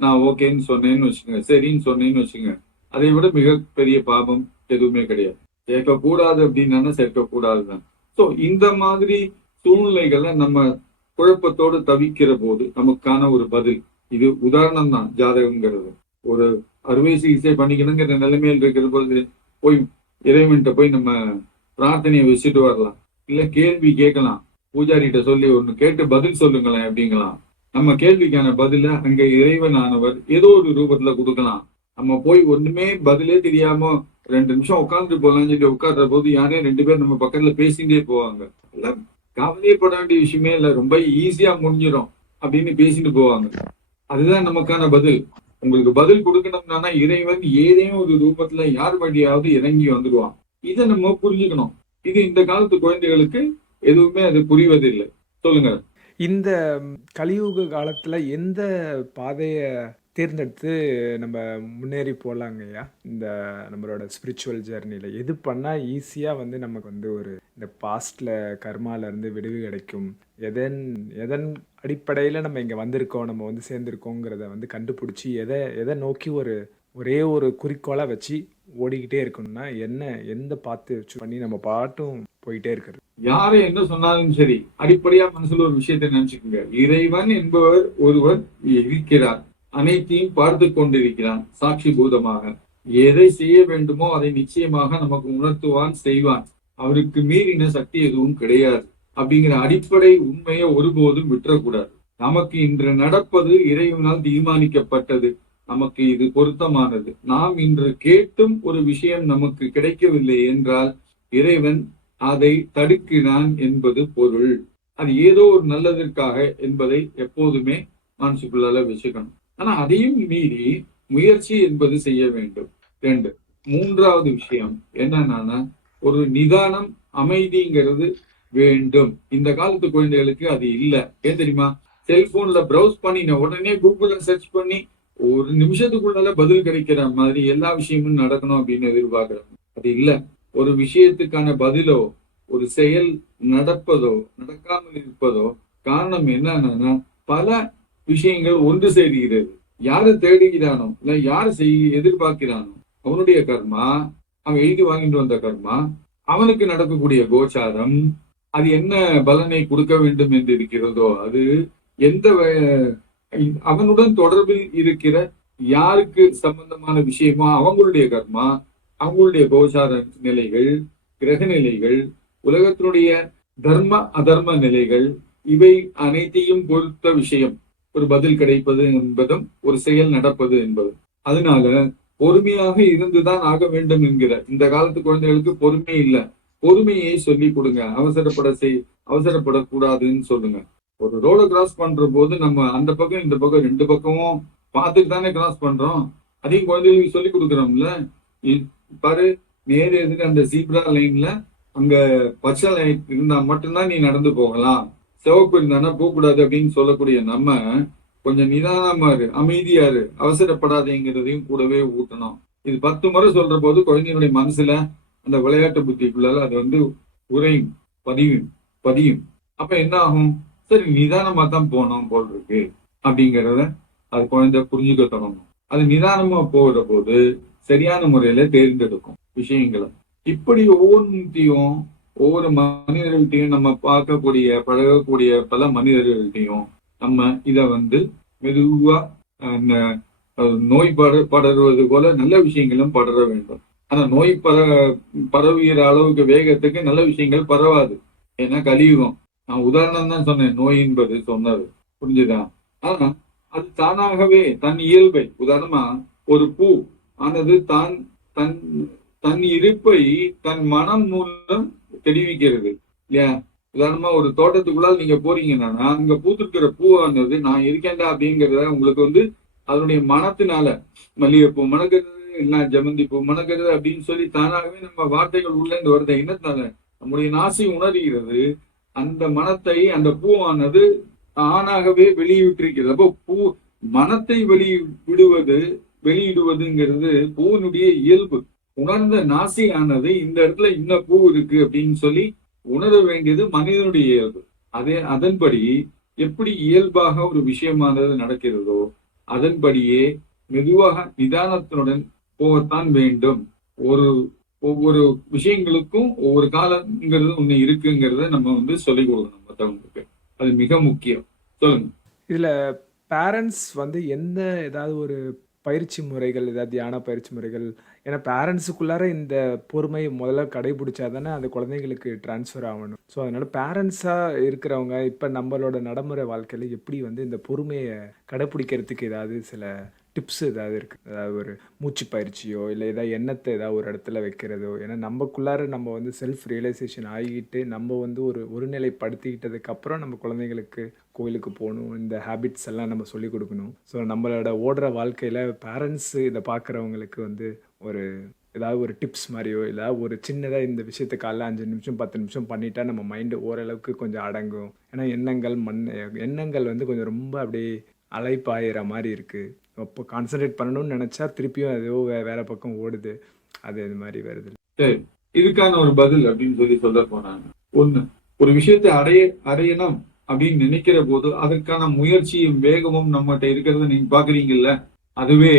நான் ஓகேன்னு சொன்னேன்னு வச்சுக்கோங்க, சரின்னு சொன்னேன்னு வச்சுக்கோங்க, அதை விட மிகப்பெரிய பாபம் எதுவுமே கிடையாது. சேர்க்கக்கூடாது அப்படின்னா சேர்க்கக்கூடாதுதான். ஸோ இந்த மாதிரி சூழ்நிலைகளை நம்ம குழப்பத்தோடு தவிக்கிற போது நமக்கான ஒரு பதில் இது. உதாரணம் தான் ஜாதகம்ங்கிறது. ஒரு அறுவை சிகிச்சை பண்ணிக்கணுங்கிற நிலைமையில் இருக்கிற போது போய் இறைவன்கிட்ட போய் நம்ம பிரார்த்தனையை வச்சுட்டு வரலாம், இல்ல கேள்வி கேட்கலாம், பூஜாரிகிட்ட சொல்லி ஒண்ணு கேட்டு பதில் சொல்லுங்களேன் அப்படிங்கலாம். நம்ம கேள்விக்கான பதில அங்க இறைவனானவர் ஏதோ ஒரு ரூபத்துல கொடுக்கலாம். நம்ம போய் ஒண்ணுமே பதிலே தெரியாம 2 நிமிஷம் உட்காந்துட்டு போலாம்னு சொல்லி உட்கார்ற போது யாரே 2 பேர் நம்ம பக்கத்துல பேசிட்டே போவாங்க. எல்லாம் கவலைப்பட வேண்டிய விஷயமே இல்லை, ரொம்ப ஈஸியா முடிஞ்சிடும் அப்படின்னு பேசிட்டு போவாங்க. அதுதான் நமக்கான பதில். உங்களுக்கு பதில் கொடுக்கணும்னா இறைவன் ஏதேனும் ஒரு ரூபத்துல யார் வழியாவது இறங்கி வந்துடுவான். இதை நம்ம புரிஞ்சுக்கணும். இது இந்த காலத்து குழந்தைகளுக்கு எதுவுமே அது புரிவதில்லை. சொல்லுங்க. இந்த கலியுக காலத்துல எந்த பாதைய தேர்ந்தெடுத்து நம்ம முன்னேறி போலாங்கய்யா? இந்த நம்மளோட ஸ்பிரிச்சுவல் ஜெர்னில எது பண்ணா ஈஸியா நமக்கு ஒரு இந்த பாஸ்ட்ல கர்மால இருந்து விடுவி கிடைக்கும்? எதன் அடிப்படையில நம்ம இங்க வந்திருக்கோம், நம்ம சேர்ந்திருக்கோங்கிறத கண்டுபிடிச்சி எதை நோக்கி ஒரே ஒரு குறிக்கோளா வச்சு ஓடிக்கிட்டே இருக்கணும்னா எந்த பாத்து பண்ணி நம்ம பாட்டும் போயிட்டே இருக்கிறது? யாரு என்ன சொன்னாலும் சரி, அடிப்படையா மனசுல ஒரு விஷயத்தை நினைச்சுக்கோங்க. இறைவன் என்பவர் ஒருவர் இருக்கிறார், அனைத்தையும் பார்த்து கொண்டிருக்கிறான் சாட்சி பூதமாக. எதை செய்ய வேண்டுமோ அதை நிச்சயமாக நமக்கு உணர்த்துவான், செய்வான். அவருக்கு மீறின சக்தி எதுவும் கிடையாது அப்படிங்கிற அடிப்படை உண்மையை ஒருபோதும் விட்டுறக்கூடாது. நமக்கு இன்று நடப்பது இறைவனால் தீர்மானிக்கப்பட்டது, நமக்கு இது பொருத்தமானது. நாம் இன்று கேட்டும் ஒரு விஷயம் நமக்கு கிடைக்கவில்லை என்றால் இறைவன் அதை தடுக்கிறான் என்பது பொருள். அது ஏதோ ஒரு நல்லதற்காக என்பதை எப்போதுமே மனசுக்குள்ளால வச்சுக்கணும். ஆனா அதையும் மீறி முயற்சி என்பது செய்ய வேண்டும். 2 மூன்றாவது விஷயம் என்னன்னா ஒரு நிதானம், அமைதிங்கிறது வேண்டும். இந்த காலத்து குழந்தைகளுக்கு அது இல்லை. ஏன் தெரியுமா? செல்போன்ல ப்ரௌஸ் பண்ணின உடனே கூகுள்ல சர்ச் பண்ணி ஒரு நிமிஷத்துக்குள்ளால பதில் கிடைக்கிற மாதிரி எல்லா விஷயமும் நடக்கணும் அப்படின்னு எதிர்பார்க்கிறாங்க. அது இல்லை. ஒரு விஷயத்துக்கான பதிலோ ஒரு செயல் நடப்பதோ நடக்காமல் இருப்பதோ காரணம் என்னன்னா பல விஷயங்கள் ஒன்று சேர்கிறது. யாரு தேடுகிறானோ இல்ல யாரு எதிர்பார்க்கிறானோ அவனுடைய கர்மா, அவன் எழுதி வாங்கிட்டு வந்த கர்மா, அவனுக்கு நடக்கக்கூடிய கோச்சாரம், அது என்ன பலனை கொடுக்க வேண்டும் என்று இருக்கிறதோ, அது எந்த அவனுடன் தொடர்பில் இருக்கிற யாருக்கு சம்பந்தமான விஷயமோ அவங்களுடைய கர்மா, அவங்களுடைய கோச்சார நிலைகள், கிரக நிலைகள், உலகத்தினுடைய தர்ம அதர்ம நிலைகள், இவை அனைத்தையும் பொறுத்த விஷயம் ஒரு பதில் கிடைப்பது என்பதும் ஒரு செயல் நடப்பது என்பதும். அதனால பொறுமையாக இருந்துதான் ஆக வேண்டும் என்கிற இந்த காலத்து குழந்தைகளுக்கு பொறுமை இல்லை. பொறுமையை சொல்லி கொடுங்க. அவசரப்படக்கூடாதுன்னு சொல்லுங்க. ஒரு ரோட கிராஸ் பண்ற போது நம்ம அந்த பக்கம் இந்த பக்கம் ரெண்டு பக்கமும் பார்த்துட்டு தானே கிராஸ் பண்றோம். அதையும் குழந்தைகளுக்கு சொல்லி கொடுக்குறோம்ல. பாரு, நேரு எதுக்கு அந்த ஜீப்ரா லைன்ல அங்க பச்சை லைன் இருந்தா மட்டும்தான் நீ நடந்து போகலாம், சிவப்பு இருந்தானா போகக்கூடாது அப்படின்னு சொல்லக்கூடிய நம்ம கொஞ்சம் நிதானமா இரு, அமைதியா இரு, அவசரப்படாதேங்கிறதையும் கூடவே ஊட்டணும். இது 10 முறை சொல்ற போது குழந்தைகளுடைய மனசுல அந்த விளையாட்டு புத்திக்குள்ளால அது வந்து உரையும் பதியும். அப்ப என்ன ஆகும்? சரி, நிதானமா தான் போனோம் போல் இருக்கு அப்படிங்கிறத அது குழந்தை புரிஞ்சுக்க தொடங்கும். அது நிதானமா போகிற போது சரியான முறையில தேர்ந்தெடுக்கும் விஷயங்களை. இப்படி ஒவ்வொன்றையும் ஒவ்வொரு மனிதர்கள்ட்டையும் நம்ம பார்க்கக்கூடிய பழகக்கூடிய பல மனிதர்கள்ட்டையும் நம்ம இத வந்து மெதுவா நோய் படருவது போல நல்ல விஷயங்களும் படர வேண்டும். ஆனா நோய் பரவுகிற அளவுக்கு வேகத்துக்கு நல்ல விஷயங்கள் பரவாது. ஏன்னா கலியுகம். நான் உதாரணம் தான் சொன்னேன், நோய் என்பது சொன்னது, புரிஞ்சுதா? ஆனா அது தானாகவே தன் இயல்பை, உதாரணமா ஒரு பூ ஆனது தான் தன் இருப்பை தன் மனம் மூலம் தெரிவிக்கிறது இல்லையா? உதாரணமா ஒரு தோட்டத்துக்குள்ளால் நீங்க போறீங்கன்னா அங்க பூத்திருக்கிற பூவானது நான் இருக்கேன்டா அப்படிங்கிறத உங்களுக்கு வந்து அதனுடைய மனத்தினால, மல்லிகைப்பூ மணக்கிறது இல்ல ஜமந்தி பூ மணக்கிறது அப்படின்னு சொல்லி தானாகவே நம்ம வார்த்தைகள் உள்ள இருந்து வருது. என்னத்தால? நம்முடைய நாசி உணர்கிறது. அந்த மனத்தை அந்த பூவானது தானாகவே வெளியிட்டிருக்கிறது. அப்போ பூ மனத்தை வெளியிடுவதுங்கிறது பூவினுடைய இயல்பு. உணர்ந்த நாசி ஆனது இந்த இடத்துல இன்ன பூ இருக்கு அப்படின்னு சொல்லி உணர வேண்டியது மனிதனுடைய இயல்பு. அதன்படி எப்படி இயல்பாக ஒரு விஷயமானது நடக்கிறதோ அதன்படியே மெதுவாக நிதானத்துடன் போகத்தான் வேண்டும். ஒவ்வொரு விஷயங்களுக்கும் ஒவ்வொரு காலங்கிறது ஒண்ணு இருக்குங்கிறத நம்ம வந்து சொல்லிக் கொடுக்கணும் மற்றவங்களுக்கு. அது மிக முக்கியம். சொல்லுங்க. இதுல பேரண்ட்ஸ் வந்து ஏதாவது ஒரு பயிற்சி முறைகள், ஏதாவது தியான பயிற்சி முறைகள், ஏன்னா பேரண்ட்ஸுக்குள்ளார இந்த பொறுமை முதல்ல கடைபிடிச்சா தானே அந்த குழந்தைங்களுக்கு டிரான்ஸ்ஃபர் ஆகணும். ஸோ அதனால பேரண்ட்ஸாக இருக்கிறவங்க இப்போ நம்மளோட நடைமுறை வாழ்க்கையில் எப்படி வந்து இந்த பொறுமையை கடைப்பிடிக்கிறதுக்கு ஏதாவது சில டிப்ஸ் ஏதாவது இருக்குது? ஏதாவது ஒரு மூச்சு பயிற்சியோ இல்லை ஏதாவது எண்ணத்தை ஏதாவது ஒரு இடத்துல வைக்கிறதோ? ஏன்னா நம்மக்குள்ளார நம்ம வந்து செல்ஃப் ரியலைசேஷன் ஆகிட்டு நம்ம வந்து ஒருநிலைப்படுத்திக்கிட்டதுக்கப்புறம் நம்ம குழந்தைங்களுக்கு கோயிலுக்கு போகணும், இந்த ஹேபிட்ஸ் எல்லாம் நம்ம சொல்லிக் கொடுக்கணும். ஸோ நம்மளோட ஓடுற வாழ்க்கையில் பேரண்ட்ஸு இதை பார்க்குறவங்களுக்கு வந்து ஏதாவது ஒரு டிப்ஸ் மாதிரியோ ஏதாவது ஒரு சின்னதாக இந்த விஷயத்தை காலைல 5 நிமிஷம் 10 நிமிஷம் பண்ணிட்டா நம்ம மைண்டு ஓரளவுக்கு கொஞ்சம் அடங்கும். ஏன்னா எண்ணங்கள் வந்து கொஞ்சம் ரொம்ப அப்படியே அலைப்பாயிற மாதிரி இருக்குது. அப்போ கான்சன்ட்ரேட் பண்ணணும்னு நினச்சா திருப்பியும் ஏதோ வேற பக்கம் ஓடுது. அது மாதிரி வருது. சரி, இதுக்கான ஒரு பதில் அப்படின்னு சொல்ல போனாங்க. ஒரு விஷயத்தை அடையணும் அப்படின்னு நினைக்கிற போது அதற்கான முயற்சியும் வேகமும் நம்மகிட்ட இருக்கிறத நீங்க பாக்குறீங்கல்ல, அதுவே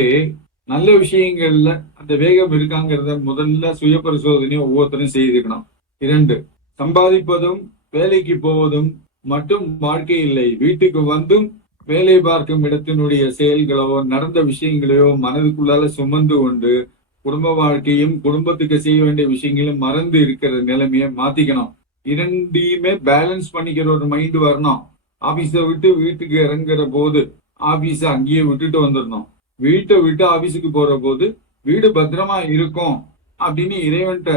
நல்ல விஷயங்கள்ல அந்த வேகம் இருக்காங்கிறத முதல்ல சுய பரிசோதனையை ஒவ்வொருத்தரும் செய்திருக்கணும். 2, சம்பாதிப்பதும் வேலைக்கு போவதும் மட்டும் வாழ்க்கை இல்லை. வீட்டுக்கு வந்தும் வேலை பார்க்கும் இடத்தினுடைய செயல்களோ நடந்த விஷயங்களையோ மனதுக்குள்ளால சுமந்து கொண்டு குடும்ப வாழ்க்கையும் குடும்பத்துக்கு செய்ய வேண்டிய விஷயங்களும் மறந்து இருக்கிற நிலைமையை மாத்திக்கணும். 2யுமே பேலன்ஸ் பண்ணிக்கிற ஒரு மைண்ட் வரணும். ஆபீஸை விட்டு வீட்டுக்கு இறங்குற போது ஆபீஸை அங்கேயே விட்டுட்டு வந்துடணும். வீட்டை விட்டு ஆபீஸுக்கு போற போது வீடு பத்திரமா இருக்கும் அப்படின்னு இறைவன்கிட்ட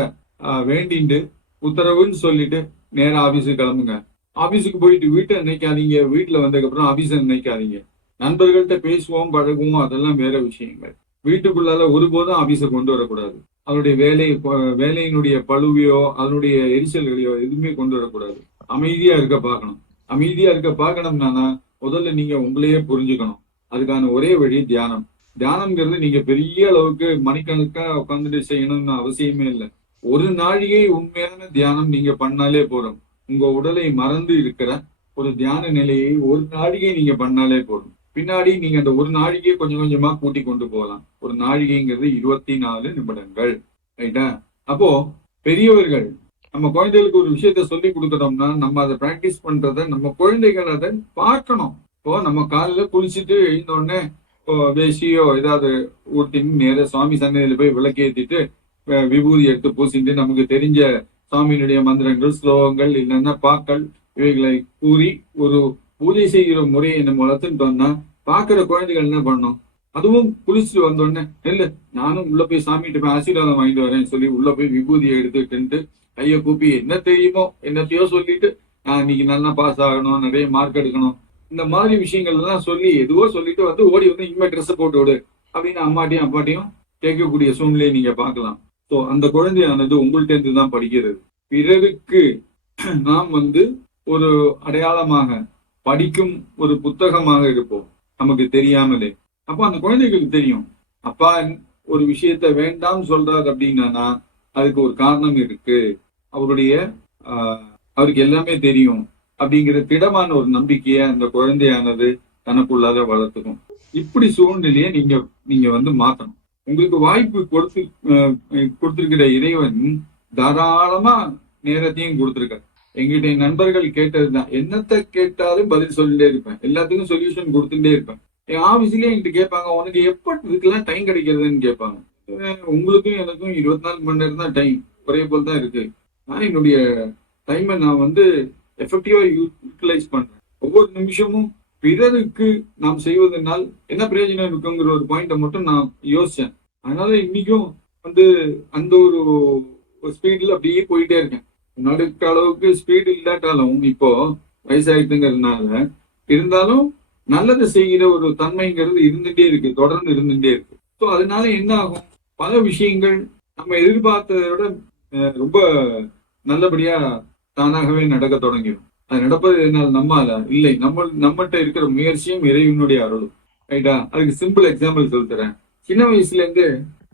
வேண்டிட்டு உத்தரவுன்னு சொல்லிட்டு நேரம் ஆபீஸுக்கு கிளம்புங்க. ஆபீஸுக்கு போயிட்டு வீட்டை நினைக்காதீங்க, வீட்டுல வந்ததுக்கு அப்புறம் ஆபீஸை நினைக்காதீங்க. நண்பர்கள்ட்ட பேசுவோம் பழகுவோம், அதெல்லாம் வேற விஷயங்கள். வீட்டுக்குள்ளால ஒருபோதும் ஆபீஸை கொண்டு வரக்கூடாது. அதனுடைய வேலையினுடைய பழுவையோ அதனுடைய எரிச்சல்களையோ எதுவுமே கொண்டு வரக்கூடாது. அமைதியா இருக்க பார்க்கணும்னா முதல்ல நீங்க உங்களையே புரிஞ்சுக்கணும். அதுக்கான ஒரே வழி தியானம். தியானம்ங்கிறது நீங்க பெரிய அளவுக்கு மணிக்கணக்கா உட்காந்துட்டு செய்யணும்னு அவசியமே இல்லை. ஒரு நாழிகை உண்மையான தியானம் நீங்க பண்ணாலே போதும். உங்க உடலை மறந்து இருக்கிற ஒரு தியான நிலையை ஒரு நாழிகை நீங்க பண்ணாலே போதும். பின்னாடி நீங்க அந்த ஒரு நாழிகையை கொஞ்சம் கொஞ்சமா கூட்டி கொண்டு போகலாம். ஒரு நாழிகைங்கிறது 24 நிமிடங்கள், ரைட்டா? அப்போ பெரியவர்கள் நம்ம குழந்தைகளுக்கு ஒரு விஷயத்த சொல்லி கொடுக்கறோம்னா நம்ம அதை பிராக்டிஸ் பண்றத நம்ம குழந்தைகள் அதை பார்க்கணும். இப்போ நம்ம காலையில குளிச்சுட்டு எழுந்த உடனே வேசியோ ஏதாவது ஊட்டின்னு நேர சுவாமி சன்னதியில போய் விளக்கேற்றிட்டு விபூதி எடுத்து பூசிட்டு நமக்கு தெரிஞ்ச சுவாமியினுடைய மந்திரங்கள் ஸ்லோகங்கள் இல்லைன்னா பாக்கள் இவைகளை கூறி ஒரு பூஜை செய்கிற முறையை நம்ம வளர்த்துட்டோம்னா பாக்குற குழந்தைகள் என்ன பண்ணணும்? அதுவும் குளிச்சுட்டு வந்தோடனே இல்ல நானும் உள்ள போய் சாமிகிட்ட போய் ஆசீர்வாதம் வாங்கிட்டு வரேன்னு சொல்லி உள்ள போய் விபூதியை எடுத்துட்டு கையை கூப்பி என்ன தெரியுமோ என்னத்தையோ சொல்லிட்டு நான் இன்னைக்கு நல்லா பாஸ் ஆகணும், நிறைய மார்க் எடுக்கணும், இந்த மாதிரி விஷயங்கள் எல்லாம் சொல்லி எதுவோ சொல்லிட்டு வந்து ஓடி வந்து இனிமே ட்ரெஸ் போட்டு விடு அப்படின்னு அம்மாட்டையும் அப்பாட்டையும் கேட்கக்கூடிய சூழ்நிலையை நீங்க பார்க்கலாம். ஸோ அந்த குழந்தையானது உங்கள்ட்ட இருந்து தான் படிக்கிறது. பிறருக்கு நாம் வந்து ஒரு அடையாளமாக படிக்கும் ஒரு புத்தகமாக இருப்போம் நமக்கு தெரியாமலே. அப்ப அந்த குழந்தைகளுக்கு தெரியும், அப்பா ஒரு விஷயத்த வேண்டாம் சொல்றாரு அப்படின்னா அதுக்கு ஒரு காரணம் இருக்கு, அவருக்கு எல்லாமே தெரியும் அப்படிங்கிற திடமான ஒரு நம்பிக்கையை அந்த குழந்தையானது தனக்குள்ளாக வளர்த்துக்கும். இப்படி சூழ்நிலையை நீங்க வந்து மாத்தணும். உங்களுக்கு வாய்ப்பு கொடுத்திருக்கிற இறைவன் தாராளமா நேரத்தையும் கொடுத்திருக்காரு. எங்கிட்ட என் நண்பர்கள் கேட்டதுதான், என்னத்தை கேட்டாலும் பதில் சொல்லிட்டே இருப்பேன், எல்லாத்துக்கும் சொல்யூஷன் கொடுத்துட்டே இருப்பேன். என் ஆபீஸ்லயே என்கிட்ட கேட்பாங்க, உனக்கு எப்ப இதுக்கெல்லாம் டைம் கிடைக்கிறதுன்னு கேட்பாங்க. உங்களுக்கும் எனக்கும் 24 மணி நேரம் தான் டைம், ஒரே போல் தான் இருக்கு. நான் என்னுடைய டைமை நான் வந்து எஃபெக்டிவா யூட்டிலைஸ் பண்றேன். ஒவ்வொரு நிமிஷமும் பிறருக்கு நாம் செய்வதனால் என்ன பிரயோஜனம் இருக்குங்கிற ஒரு பாயிண்ட மட்டும் நான் யோசிச்சேன். அதனால இன்னைக்கும் வந்து அந்த ஒரு ஸ்பீட்ல அப்படியே போயிட்டே இருக்கேன். நடக்க அளவுக்கு ஸ்பீடு இல்லாட்டாலும் இப்போ வயசாயிட்டுங்கிறதுனால இருந்தாலும் நல்லது செய்கிற ஒரு தன்மைங்கிறது இருந்துட்டே இருக்கு, தொடர்ந்து இருந்துட்டே இருக்கு. ஸோ அதனால என்ன ஆகும், பல விஷயங்கள் நம்ம எதிர்பார்த்ததை விட ரொம்ப நல்லபடியா தானாகவே நடக்க தொடங்கிடும். அது நடப்பது என்னால் நம்மால இல்லை, நம்மகிட்ட இருக்கிற முயற்சியும் இறைவனுடைய அருளும். ரைட்டா? அதுக்கு சிம்பிள் எக்ஸாம்பிள் சொல்லித்தரேன். சின்ன வயசுல இருந்து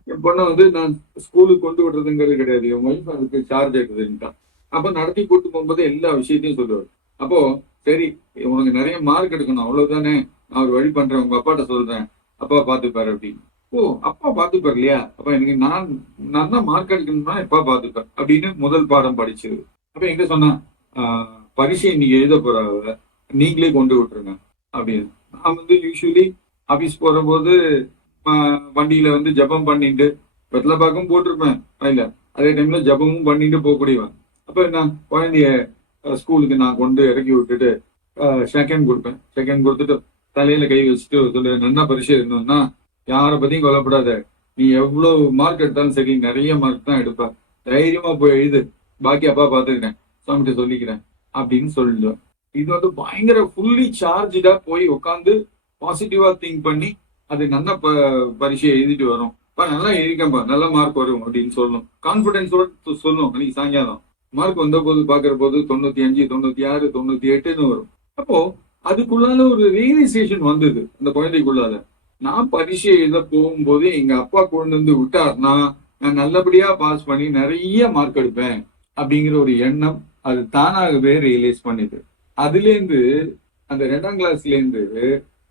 என் பொண்ணை வந்து நான் ஸ்கூலுக்கு கொண்டு விடுறதுங்கிறது கிடையாது, என் ஒய்ஃப் அதுக்கு சார்ஜ் எடுத்துட்டான். அப்ப நடத்தி கூட்டு போகும்போது எல்லா விஷயத்தையும் சொல்லுவார். அப்போ சரி, உனக்கு நிறைய மார்க் எடுக்கணும் அவ்வளவுதானே, நான் ஒரு வழி பண்றேன், உங்க அப்பாட்ட சொல்றேன், அப்பா பாத்துப்பாரு அப்படின்னு. ஓ, அப்பா பாத்துப்பாரு இல்லையா, அப்ப எனக்கு நான் தான் மார்க் எடுக்கணும்னா அப்பா பாத்துப்பார் அப்படின்னு முதல் பாடம் படிச்சது. அப்ப எங்க சொன்னா, பரீட்சை இன்னைக்கு எழுத போறாங்க, நீங்களே கொண்டு விட்டுருங்க அப்படின்னு. நான் வந்து யூஸ்வலி ஆபீஸ் போற போது வண்டியில வந்து ஜபம் பண்ணிட்டு வெத்தலை பாக்கம் போட்டிருப்பேன் இல்ல, அதே டைம்ல ஜபமும் பண்ணிட்டு போகக்கூடியவன். அப்ப நான் குழந்தைய ஸ்கூலுக்கு நான் கொண்டு இறக்கி விட்டுட்டு செகண்ட் கொடுப்பேன். செகண்ட் கொடுத்துட்டு தலையில கை வச்சுட்டு சொல்லு, நல்லா பரிசு இருந்தோம்னா யாரை பத்தியும் கொல்லப்படாத, நீ எவ்வளவு மார்க் எடுத்தாலும் சரி நிறைய மார்க் தான் எடுப்ப, தைரியமா போய் எழுது, பாக்கி அப்பா பாத்துக்கிறேன், சாமிட்ட சொல்லிக்கிறேன் அப்படின்னு சொல்லிடுவேன். இது வந்து பயங்கர ஃபுல்லி சார்ஜா போய் உட்காந்து பாசிட்டிவா திங்க் பண்ணி அது நல்ல பரீட்சையை எழுதிட்டு வரும், நல்லா எழுதிக்கப்பா, நல்ல மார்க் வரும் அப்படின்னு சொல்லணும். கான்பிடன்ஸோட சொல்லணும். அன்னைக்கு சாயங்காலம் மார்க் வந்த போது பாக்குற போது 95, 96, 98ன்னு வரும். அப்போ அதுக்குள்ளால ஒரு ரியலைசேஷன் வந்தது அந்த குழந்தைக்குள்ளால. நான் பரீட்சை எழுத போகும்போது எங்க அப்பா கொண்டு வந்து விட்டார்னா நான் நல்லபடியா பாஸ் பண்ணி நிறைய மார்க் எடுப்பேன் அப்படிங்கிற ஒரு எண்ணம் அது தானாகவே ரியலைஸ் பண்ணிது. அதுல இருந்து அந்த 2ஆம் கிளாஸ்ல இருந்து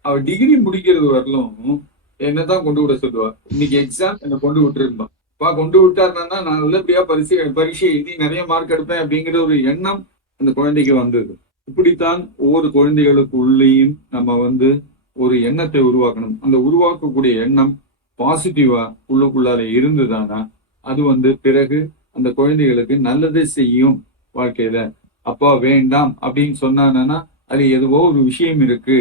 அவ டிகிரி முடிக்கிறது வரலும் என்னதான் கொண்டு விட சொல்லுவா. இன்னைக்கு எக்ஸாம் என்ன கொண்டு விட்டுருந்தான், அப்பா கொண்டு விட்டாருன்னா நான் நல்லபடியா பரீட்சை எழுதி நிறைய மார்க் எடுப்பேன் அப்படிங்கிற ஒரு எண்ணம் அந்த குழந்தைக்கு வந்தது. இப்படித்தான் ஒவ்வொரு குழந்தைகளுக்கு உள்ளேயும் நம்ம வந்து ஒரு எண்ணத்தை உருவாக்கணும். அந்த உருவாக்கக்கூடிய எண்ணம் பாசிட்டிவா உள்ளுக்குள்ளால இருந்துதானா அது வந்து பிறகு அந்த குழந்தைகளுக்கு நல்லதை செய்யும். வாழ்க்கையில அப்பா வேண்டாம் அப்படின்னு சொன்னானா அது எதுவோ ஒரு விஷயம் இருக்கு,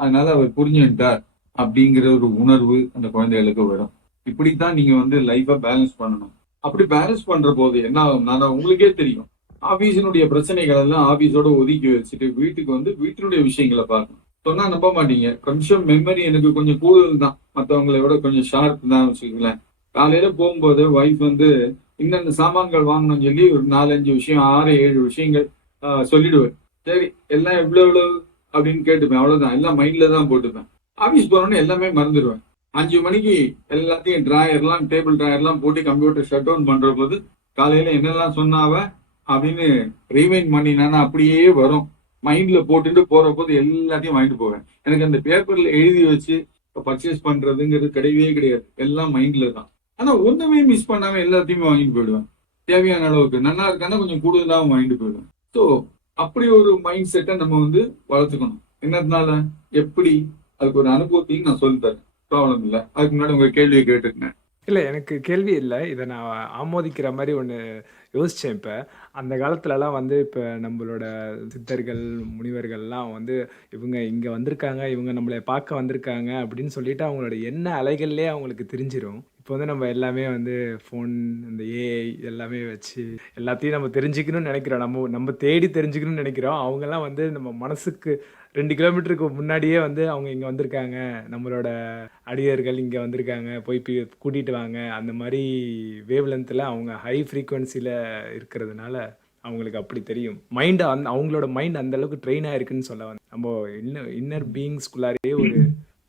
அதனால அவர் புரிஞ்சுட்டார் அப்படிங்கிற ஒரு உணர்வு அந்த குழந்தைகளுக்கு வரும். இப்படித்தான் நீங்க வந்து லைஃபை பேலன்ஸ் பண்ணணும். அப்படி பேலன்ஸ் பண்ற போது என்ன ஆகும்னா உங்களுக்கே தெரியும், ஆபீஸினுடைய பிரச்சனைகள் எல்லாம் ஆபீஸோட ஒதுக்கி வச்சுட்டு வீட்டுக்கு வந்து வீட்டினுடைய விஷயங்களை பார்க்கணும். சொன்னா நம்ப மாட்டீங்க, கொஞ்சம் மெமரி எனக்கு கொஞ்சம் கூடுதல் தான், மற்றவங்களை விட கொஞ்சம் ஷார்ப் தான் வச்சுக்கங்களேன். காலையில போகும்போது ஒய்ஃப் வந்து இன்னென்ன சாமான்கள் வாங்கணும்னு சொல்லி ஒரு 4-5 விஷயம் 6-7 விஷயங்கள் சொல்லிடுவேன். சரி எல்லாம் எவ்வளவு அப்படின்னு கேட்டுப்பேன், அவ்வளவுதான், எல்லாம் மைண்ட்ல தான் போட்டுப்பேன். ஆபீஸ் போனோன்னு எல்லாமே மறந்துடுவேன். 5 மணிக்கு எல்லாத்தையும் டிராயர்லாம் டேபிள் டிராயர்லாம் போட்டு கம்ப்யூட்டர் ஷட் டவுன் பண்ற போது காலையில என்னெல்லாம் சொன்னாவ அப்படின்னு ரீவைண்ட் பண்ணினானா அப்படியே வரும். மைண்ட்ல போட்டுட்டு போற போது எல்லாத்தையும் வாங்கிட்டு போவேன். எனக்கு அந்த பேப்பர்ல எழுதி வச்சு பர்ச்சேஸ் பண்றதுங்கிறது கிடையவே கிடையாது, எல்லாம் மைண்ட்ல தான். ஆனா ஒண்ணுமே மிஸ் பண்ணாம எல்லாத்தையுமே வாங்கிட்டு போயிடுவேன். தேவையான அளவுக்கு நல்லா இருக்கானா கொஞ்சம் கூடுதலாகவும் வாங்கிட்டு போயிடுவேன். ஸோ அப்படி ஒரு மைண்ட் செட்டை நம்ம வந்து வளர்த்துக்கணும். என்னதுனால எப்படி, அதுக்கு ஒரு அனுபவத்தையும் நான் சொல்லித்தரேன், ப்ராப்ளம் இல்லை. அதுக்கு முன்னாடி உங்க கேள்வியை கேட்டுருக்கேன். இல்ல எனக்கு கேள்வி இல்ல. இத நான் ஆமோதிக்கிற மாரி ஒண்ணு யோசிச்சேன் இப்ப. அந்த காலத்துலலாம் வந்து இப்ப நம்பளோட சித்தர்கள், முனிவர்கள்லாம் வந்து இவங்க இங்க வந்திருக்காங்க, இவங்க நம்மள பார்க்க வந்திருக்காங்க அப்படின்னு சொல்லிட்டு அவங்களோட எண்ண அலைகள்லயே அவங்களுக்கு தெரிஞ்சிரும். இப்ப வந்து நம்ம எல்லாமே வந்து ஃபோன், இந்த ஏஐ எல்லாமே வச்சு எல்லாத்தையும் நம்ம தெரிஞ்சுக்கணும்னு நெனைக்கிறோம். நம்ம தேடி தெரிஞ்சுக்கணும்னு நெனைக்கிறோம். அவங்கலாம் வந்து நம்ம மனசுக்கு 2 கிலோமீட்டருக்கு முன்னாடியே வந்து அவங்க இங்க வந்திருக்காங்க. நம்மளோட அடியர்கள் இங்க வந்திருக்காங்க. போய் கூட்டிட்டு வாங்க. அந்த மாரி வேவ் லென்த்ல அவங்க ஹை ஃப்ரீக்வன்சில இருக்கிறதுனால, அவங்களுக்கு அப்படி தெரியும். அவங்களோட மைண்ட் அந்த அளவுக்கு ட்ரெயின் ஆயிருக்குன்னு சொல்ல வந்தேன். நம்ம இன்னர் பீயிங்ஸ்குள்ளாரயே ஒரு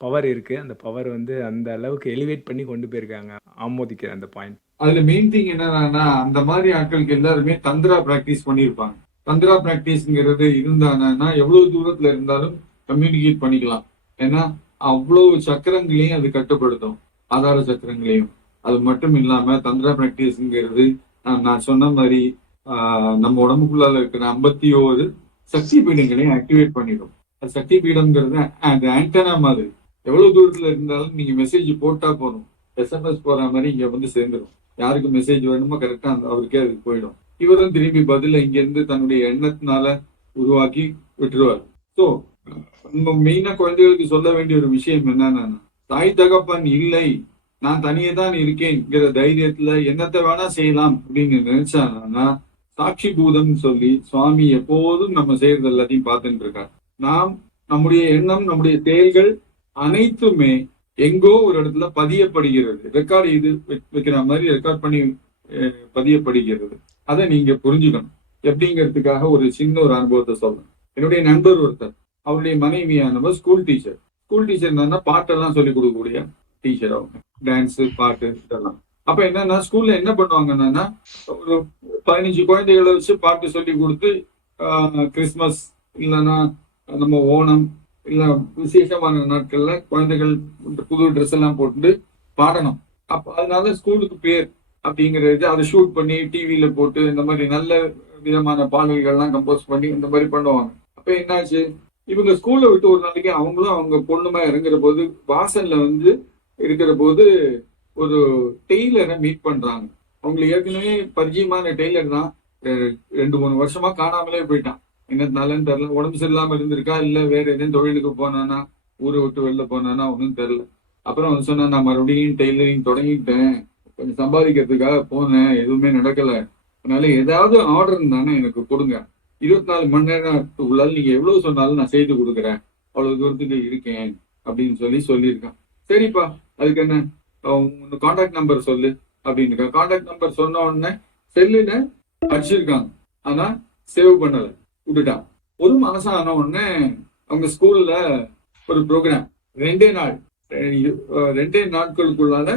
பவர் இருக்கு. அந்த பவர் வந்து அந்த அளவுக்கு எலிவேட் பண்ணி கொண்டு போயிருக்காங்க. ஆமோதிக்கிறேன் அந்த பாயிண்ட். அதுல மெயின் திங் என்னன்னா, அந்த மாதிரி ஆட்களுக்கு எல்லாருமே தந்திரா பிராக்டிஸ் பண்ணியிருப்பாங்க. தந்திரா பிராக்டிஸ்ங்கிறது இருந்தானா எவ்வளவு தூரத்துல இருந்தாலும் கம்யூனிகேட் பண்ணிக்கலாம். ஏன்னா அவ்வளவு சக்கரங்களையும் அது கட்டுப்படுத்தும், ஆதார சக்கரங்களையும். அது மட்டும் இல்லாம தந்திரா பிராக்டிஸ்ங்கிறது நான் சொன்ன மாதிரி நம்ம உடம்புக்குள்ளால இருக்கிற 51 சக்தி பீடங்களையும் ஆக்டிவேட் பண்ணிடும். அது சக்தி பீடம்ங்கிறது அந்த ஆண்டனா மாதிரி. எவ்வளவு தூரத்துல இருந்தாலும் நீங்க மெசேஜ் போட்டா போதும், எஸ்எம்எஸ் போற மாதிரி இங்க வந்து சேர்ந்துடும். யாருக்கு மெசேஜ் வேணுமோ கரெக்டா அவருக்கே அதுக்கு போயிடும். இவரும் திரும்பி பதில இங்க இருந்து தன்னுடைய எண்ணத்தினால உருவாக்கி விட்டுருவார். ஸோ நம்ம மெயினா குழந்தைகளுக்கு சொல்ல வேண்டிய ஒரு விஷயம் என்னன்னா, தாய் தகப்பன் இல்லை, நான் தனியே தான் இருக்கேன்ங்கிற தைரியத்துல என்னத்தை வேணா செய்யலாம் அப்படின்னு நினைச்சாங்கன்னா, சாட்சி பூதம் சொல்லி சுவாமி எப்போதும் நம்ம செய்யறது எல்லாத்தையும் பார்த்துட்டு இருக்கார். நாம் நம்முடைய எண்ணம், நம்முடைய செயல்கள் அனைத்துமே எங்கோ ஒரு இடத்துல பதியப்படுகிறது. ரெக்கார்டு இது வைக்கிற மாதிரி ரெக்கார்ட் பண்ணி பதியப்படுகிறது. அதை நீங்க புரிஞ்சுக்கணும். எப்படிங்கிறதுக்காக ஒரு சின்ன ஒரு அனுபவத்தை சொல்றேன். என்னுடைய நண்பர் ஒருத்தர், அவருடைய மனைவியானவர் ஸ்கூல் டீச்சர். ஸ்கூல் டீச்சர் என்னன்னா பாட்டெல்லாம் சொல்லி கொடுக்கக்கூடிய டீச்சர். அவங்க டான்ஸ், பாட்டு இதெல்லாம். அப்ப என்னன்னா ஸ்கூல்ல என்ன பண்ணுவாங்கன்னா, ஒரு 15 குழந்தைகளை வச்சு பாட்டு சொல்லி கொடுத்து கிறிஸ்துமஸ் இல்லைன்னா நம்ம ஓணம் இல்ல விசேஷமான நாட்கள்ல குழந்தைகள் புது ட்ரெஸ் எல்லாம் போட்டு பாடணும். அப்ப அதனால ஸ்கூலுக்கு பேர் அப்படிங்கிறது அதை ஷூட் பண்ணி டிவியில போட்டு இந்த மாதிரி நல்ல விதமான பாடல்கள்லாம் கம்போஸ் பண்ணி இந்த மாதிரி பண்ணுவாங்க. அப்ப என்னாச்சு, இவங்க ஸ்கூல்ல விட்டு ஒரு நாளைக்கு அவங்களும் அவங்க பொண்ணுமா இறங்குற போது வாசல்ல வந்து இருக்கிற போது ஒரு டெய்லரை மீட் பண்றாங்க. அவங்களுக்கு ஏற்கனவே பரிச்சயமான டெய்லர் தான். 2-3 வருஷமா காணாமலே போயிட்டான். என்னதுனாலன்னு தெரியல. உடம்பு சரியில்லாம இருந்திருக்கா இல்ல வேற எதுவும் தொழிலுக்கு போனானா, ஊரை விட்டு வெளில போனானா ஒன்றும் தெரியல. அப்புறம் வந்து சொன்னா, நான் மறுபடியும் டெய்லரிங் தொடங்கிட்டேன், கொஞ்சம் சம்பாதிக்கிறதுக்காக போனேன், எதுவுமே நடக்கல. அதனால ஏதாவது ஆர்டர் இருந்தானே எனக்கு கொடுங்க, 24 மணி நேரத்துக்குள்ள நீங்க எவ்வளவு சொன்னாலும் நான் செய்து கொடுக்குறேன், அவ்வளவு தூரத்துக்கு இருக்கேன் அப்படின்னு சொல்லியிருக்கான். சரிப்பா, அதுக்கு என்ன, உங்க கான்டாக்ட் நம்பர் சொல்லு அப்படின்னு. கான்டாக்ட் நம்பர் சொன்ன உடனே செல்லுல அடிச்சிருக்காங்க, ஆனா சேவ் பண்ணல, விட்டுட்டான். ஒரு மாசம் ஆன உடனே அவங்க ஸ்கூல்ல ஒரு ப்ரோக்ராம், 2 நாட்களுக்குள்ளான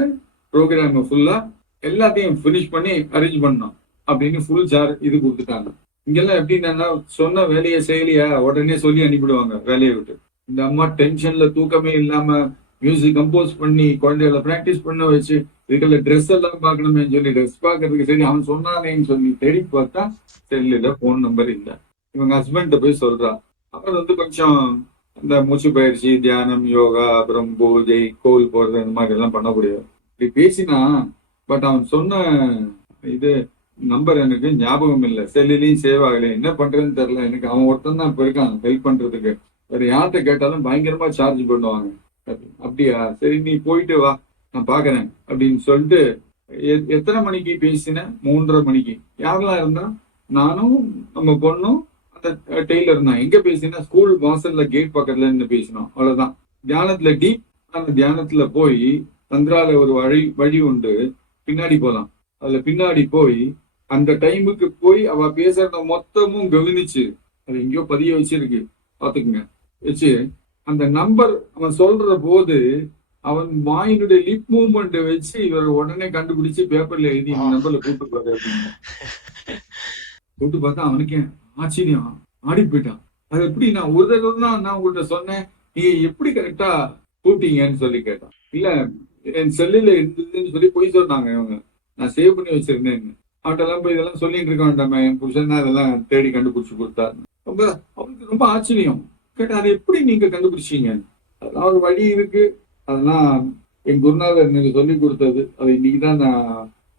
ப்ரோக்ராம் ஃபுல்லா எல்லாத்தையும் பினிஷ் பண்ணி அரேஞ்ச் பண்ணோம் அப்படின்னு ஃபுல் சார்ஜ் இது கொடுத்துட்டாங்க. இங்கெல்லாம் எப்படின்னா, சொன்ன வேலையை செய்யலையா உடனே சொல்லி அனுப்பிடுவாங்க வேலையை விட்டு. இந்த அம்மா டென்ஷன்ல தூக்கமே இல்லாம மியூசிக் கம்போஸ் பண்ணி குழந்தைகளை பிராக்டிஸ் பண்ண வச்சு இதுக்குள்ள ட்ரெஸ் எல்லாம் பார்க்கணுமே சொல்லி ட்ரெஸ் பார்க்கறதுக்கு சரி அவன் சொன்னானேன்னு சொல்லி தேடி பார்த்தா செல்லுல போன் நம்பர் இல்லை. இவங்க ஹஸ்பண்ட போய் சொல்றா. அப்புறம் வந்து கொஞ்சம் இந்த மூச்சு பயிற்சி, தியானம், யோகா, அப்புறம் பூஜை, கோவில் போறது இந்த மாதிரி எல்லாம் பண்ணக்கூடியது. இப்படி பேசினா, பட் அவன் சொன்ன இது நம்பர் எனக்கு ஞாபகம் இல்லை, செல்லுலையும் சேவ் ஆகலை, என்ன பண்றதுன்னு தெரியல எனக்கு. அவன் ஒருத்தன் தான் இப்ப இருக்கான் ஹெல்ப் பண்றதுக்கு, வேற யார்கிட்ட கேட்டாலும் பயங்கரமா சார்ஜ் பண்ணுவாங்க. அப்படியா, சரி நீ போயிட்டு வா, நான் பாக்குறேன் அப்படின்னு சொல்லிட்டு எத்தனை மணிக்கு பேசினேன்? 3:30 மணிக்கு. யாரெல்லாம் இருந்தா? நானும் நம்ம பொண்ணும் அந்த டெய்லர் தான். எங்க பேசினா? ஸ்கூல் வாசல்ல கேட் பக்கத்துல இருந்து பேசினோம், அவ்வளவுதான். தியானத்துல டீப் அந்த தியானத்துல போய் தந்திரால ஒரு வழி உண்டு, பின்னாடி போலாம். அதுல பின்னாடி போய் அந்த டைமுக்கு போய் அவ பேசுறத மொத்தமும் கவனிச்சு அது எங்கேயோ பதிய வச்சிருக்கு பாத்துக்குங்க, வச்சு அந்த நம்பர் அவன் சொல்ற போது அவன் வாயினுடைய லிப் மூவ்மெண்ட் வச்சு இவர் உடனே கண்டுபிடிச்சு பேப்பர்ல எழுதி இந்த நம்பர்ல கூப்பிட்டு பாரு அப்படின்னு கூப்பிட்டு பார்த்தா அவனுக்கே ஆச்சரியம், ஆடி போயிட்டான். அது எப்படி, நான் ஒரு தடவை தான் நான் உங்கள்கிட்ட சொன்னேன், நீங்க எப்படி கரெக்டா கூப்பிட்டீங்கன்னு சொல்லி கேட்டான். இல்ல என் செல்லுல இருந்ததுன்னு சொல்லி போய் சொன்னாங்க இவங்க, நான் சேவ் பண்ணி வச்சிருந்தேன்னு. அவன்கிட்ட போய் இதெல்லாம் சொல்லிட்டு இருக்க வேண்டாமே, என் புருஷன் தான் இதெல்லாம் தேடி கண்டுபிடிச்சு கொடுத்தாரு. ரொம்ப அவனுக்கு ரொம்ப ஆச்சரியம். கேட்டா, அதை எப்படி நீங்க கண்டுபிடிச்சீங்க? அதெல்லாம் ஒரு வழி இருக்கு, அதெல்லாம் என் குருநாதர் எனக்கு சொல்லி கொடுத்தது, அது இன்னைக்குதான் நான்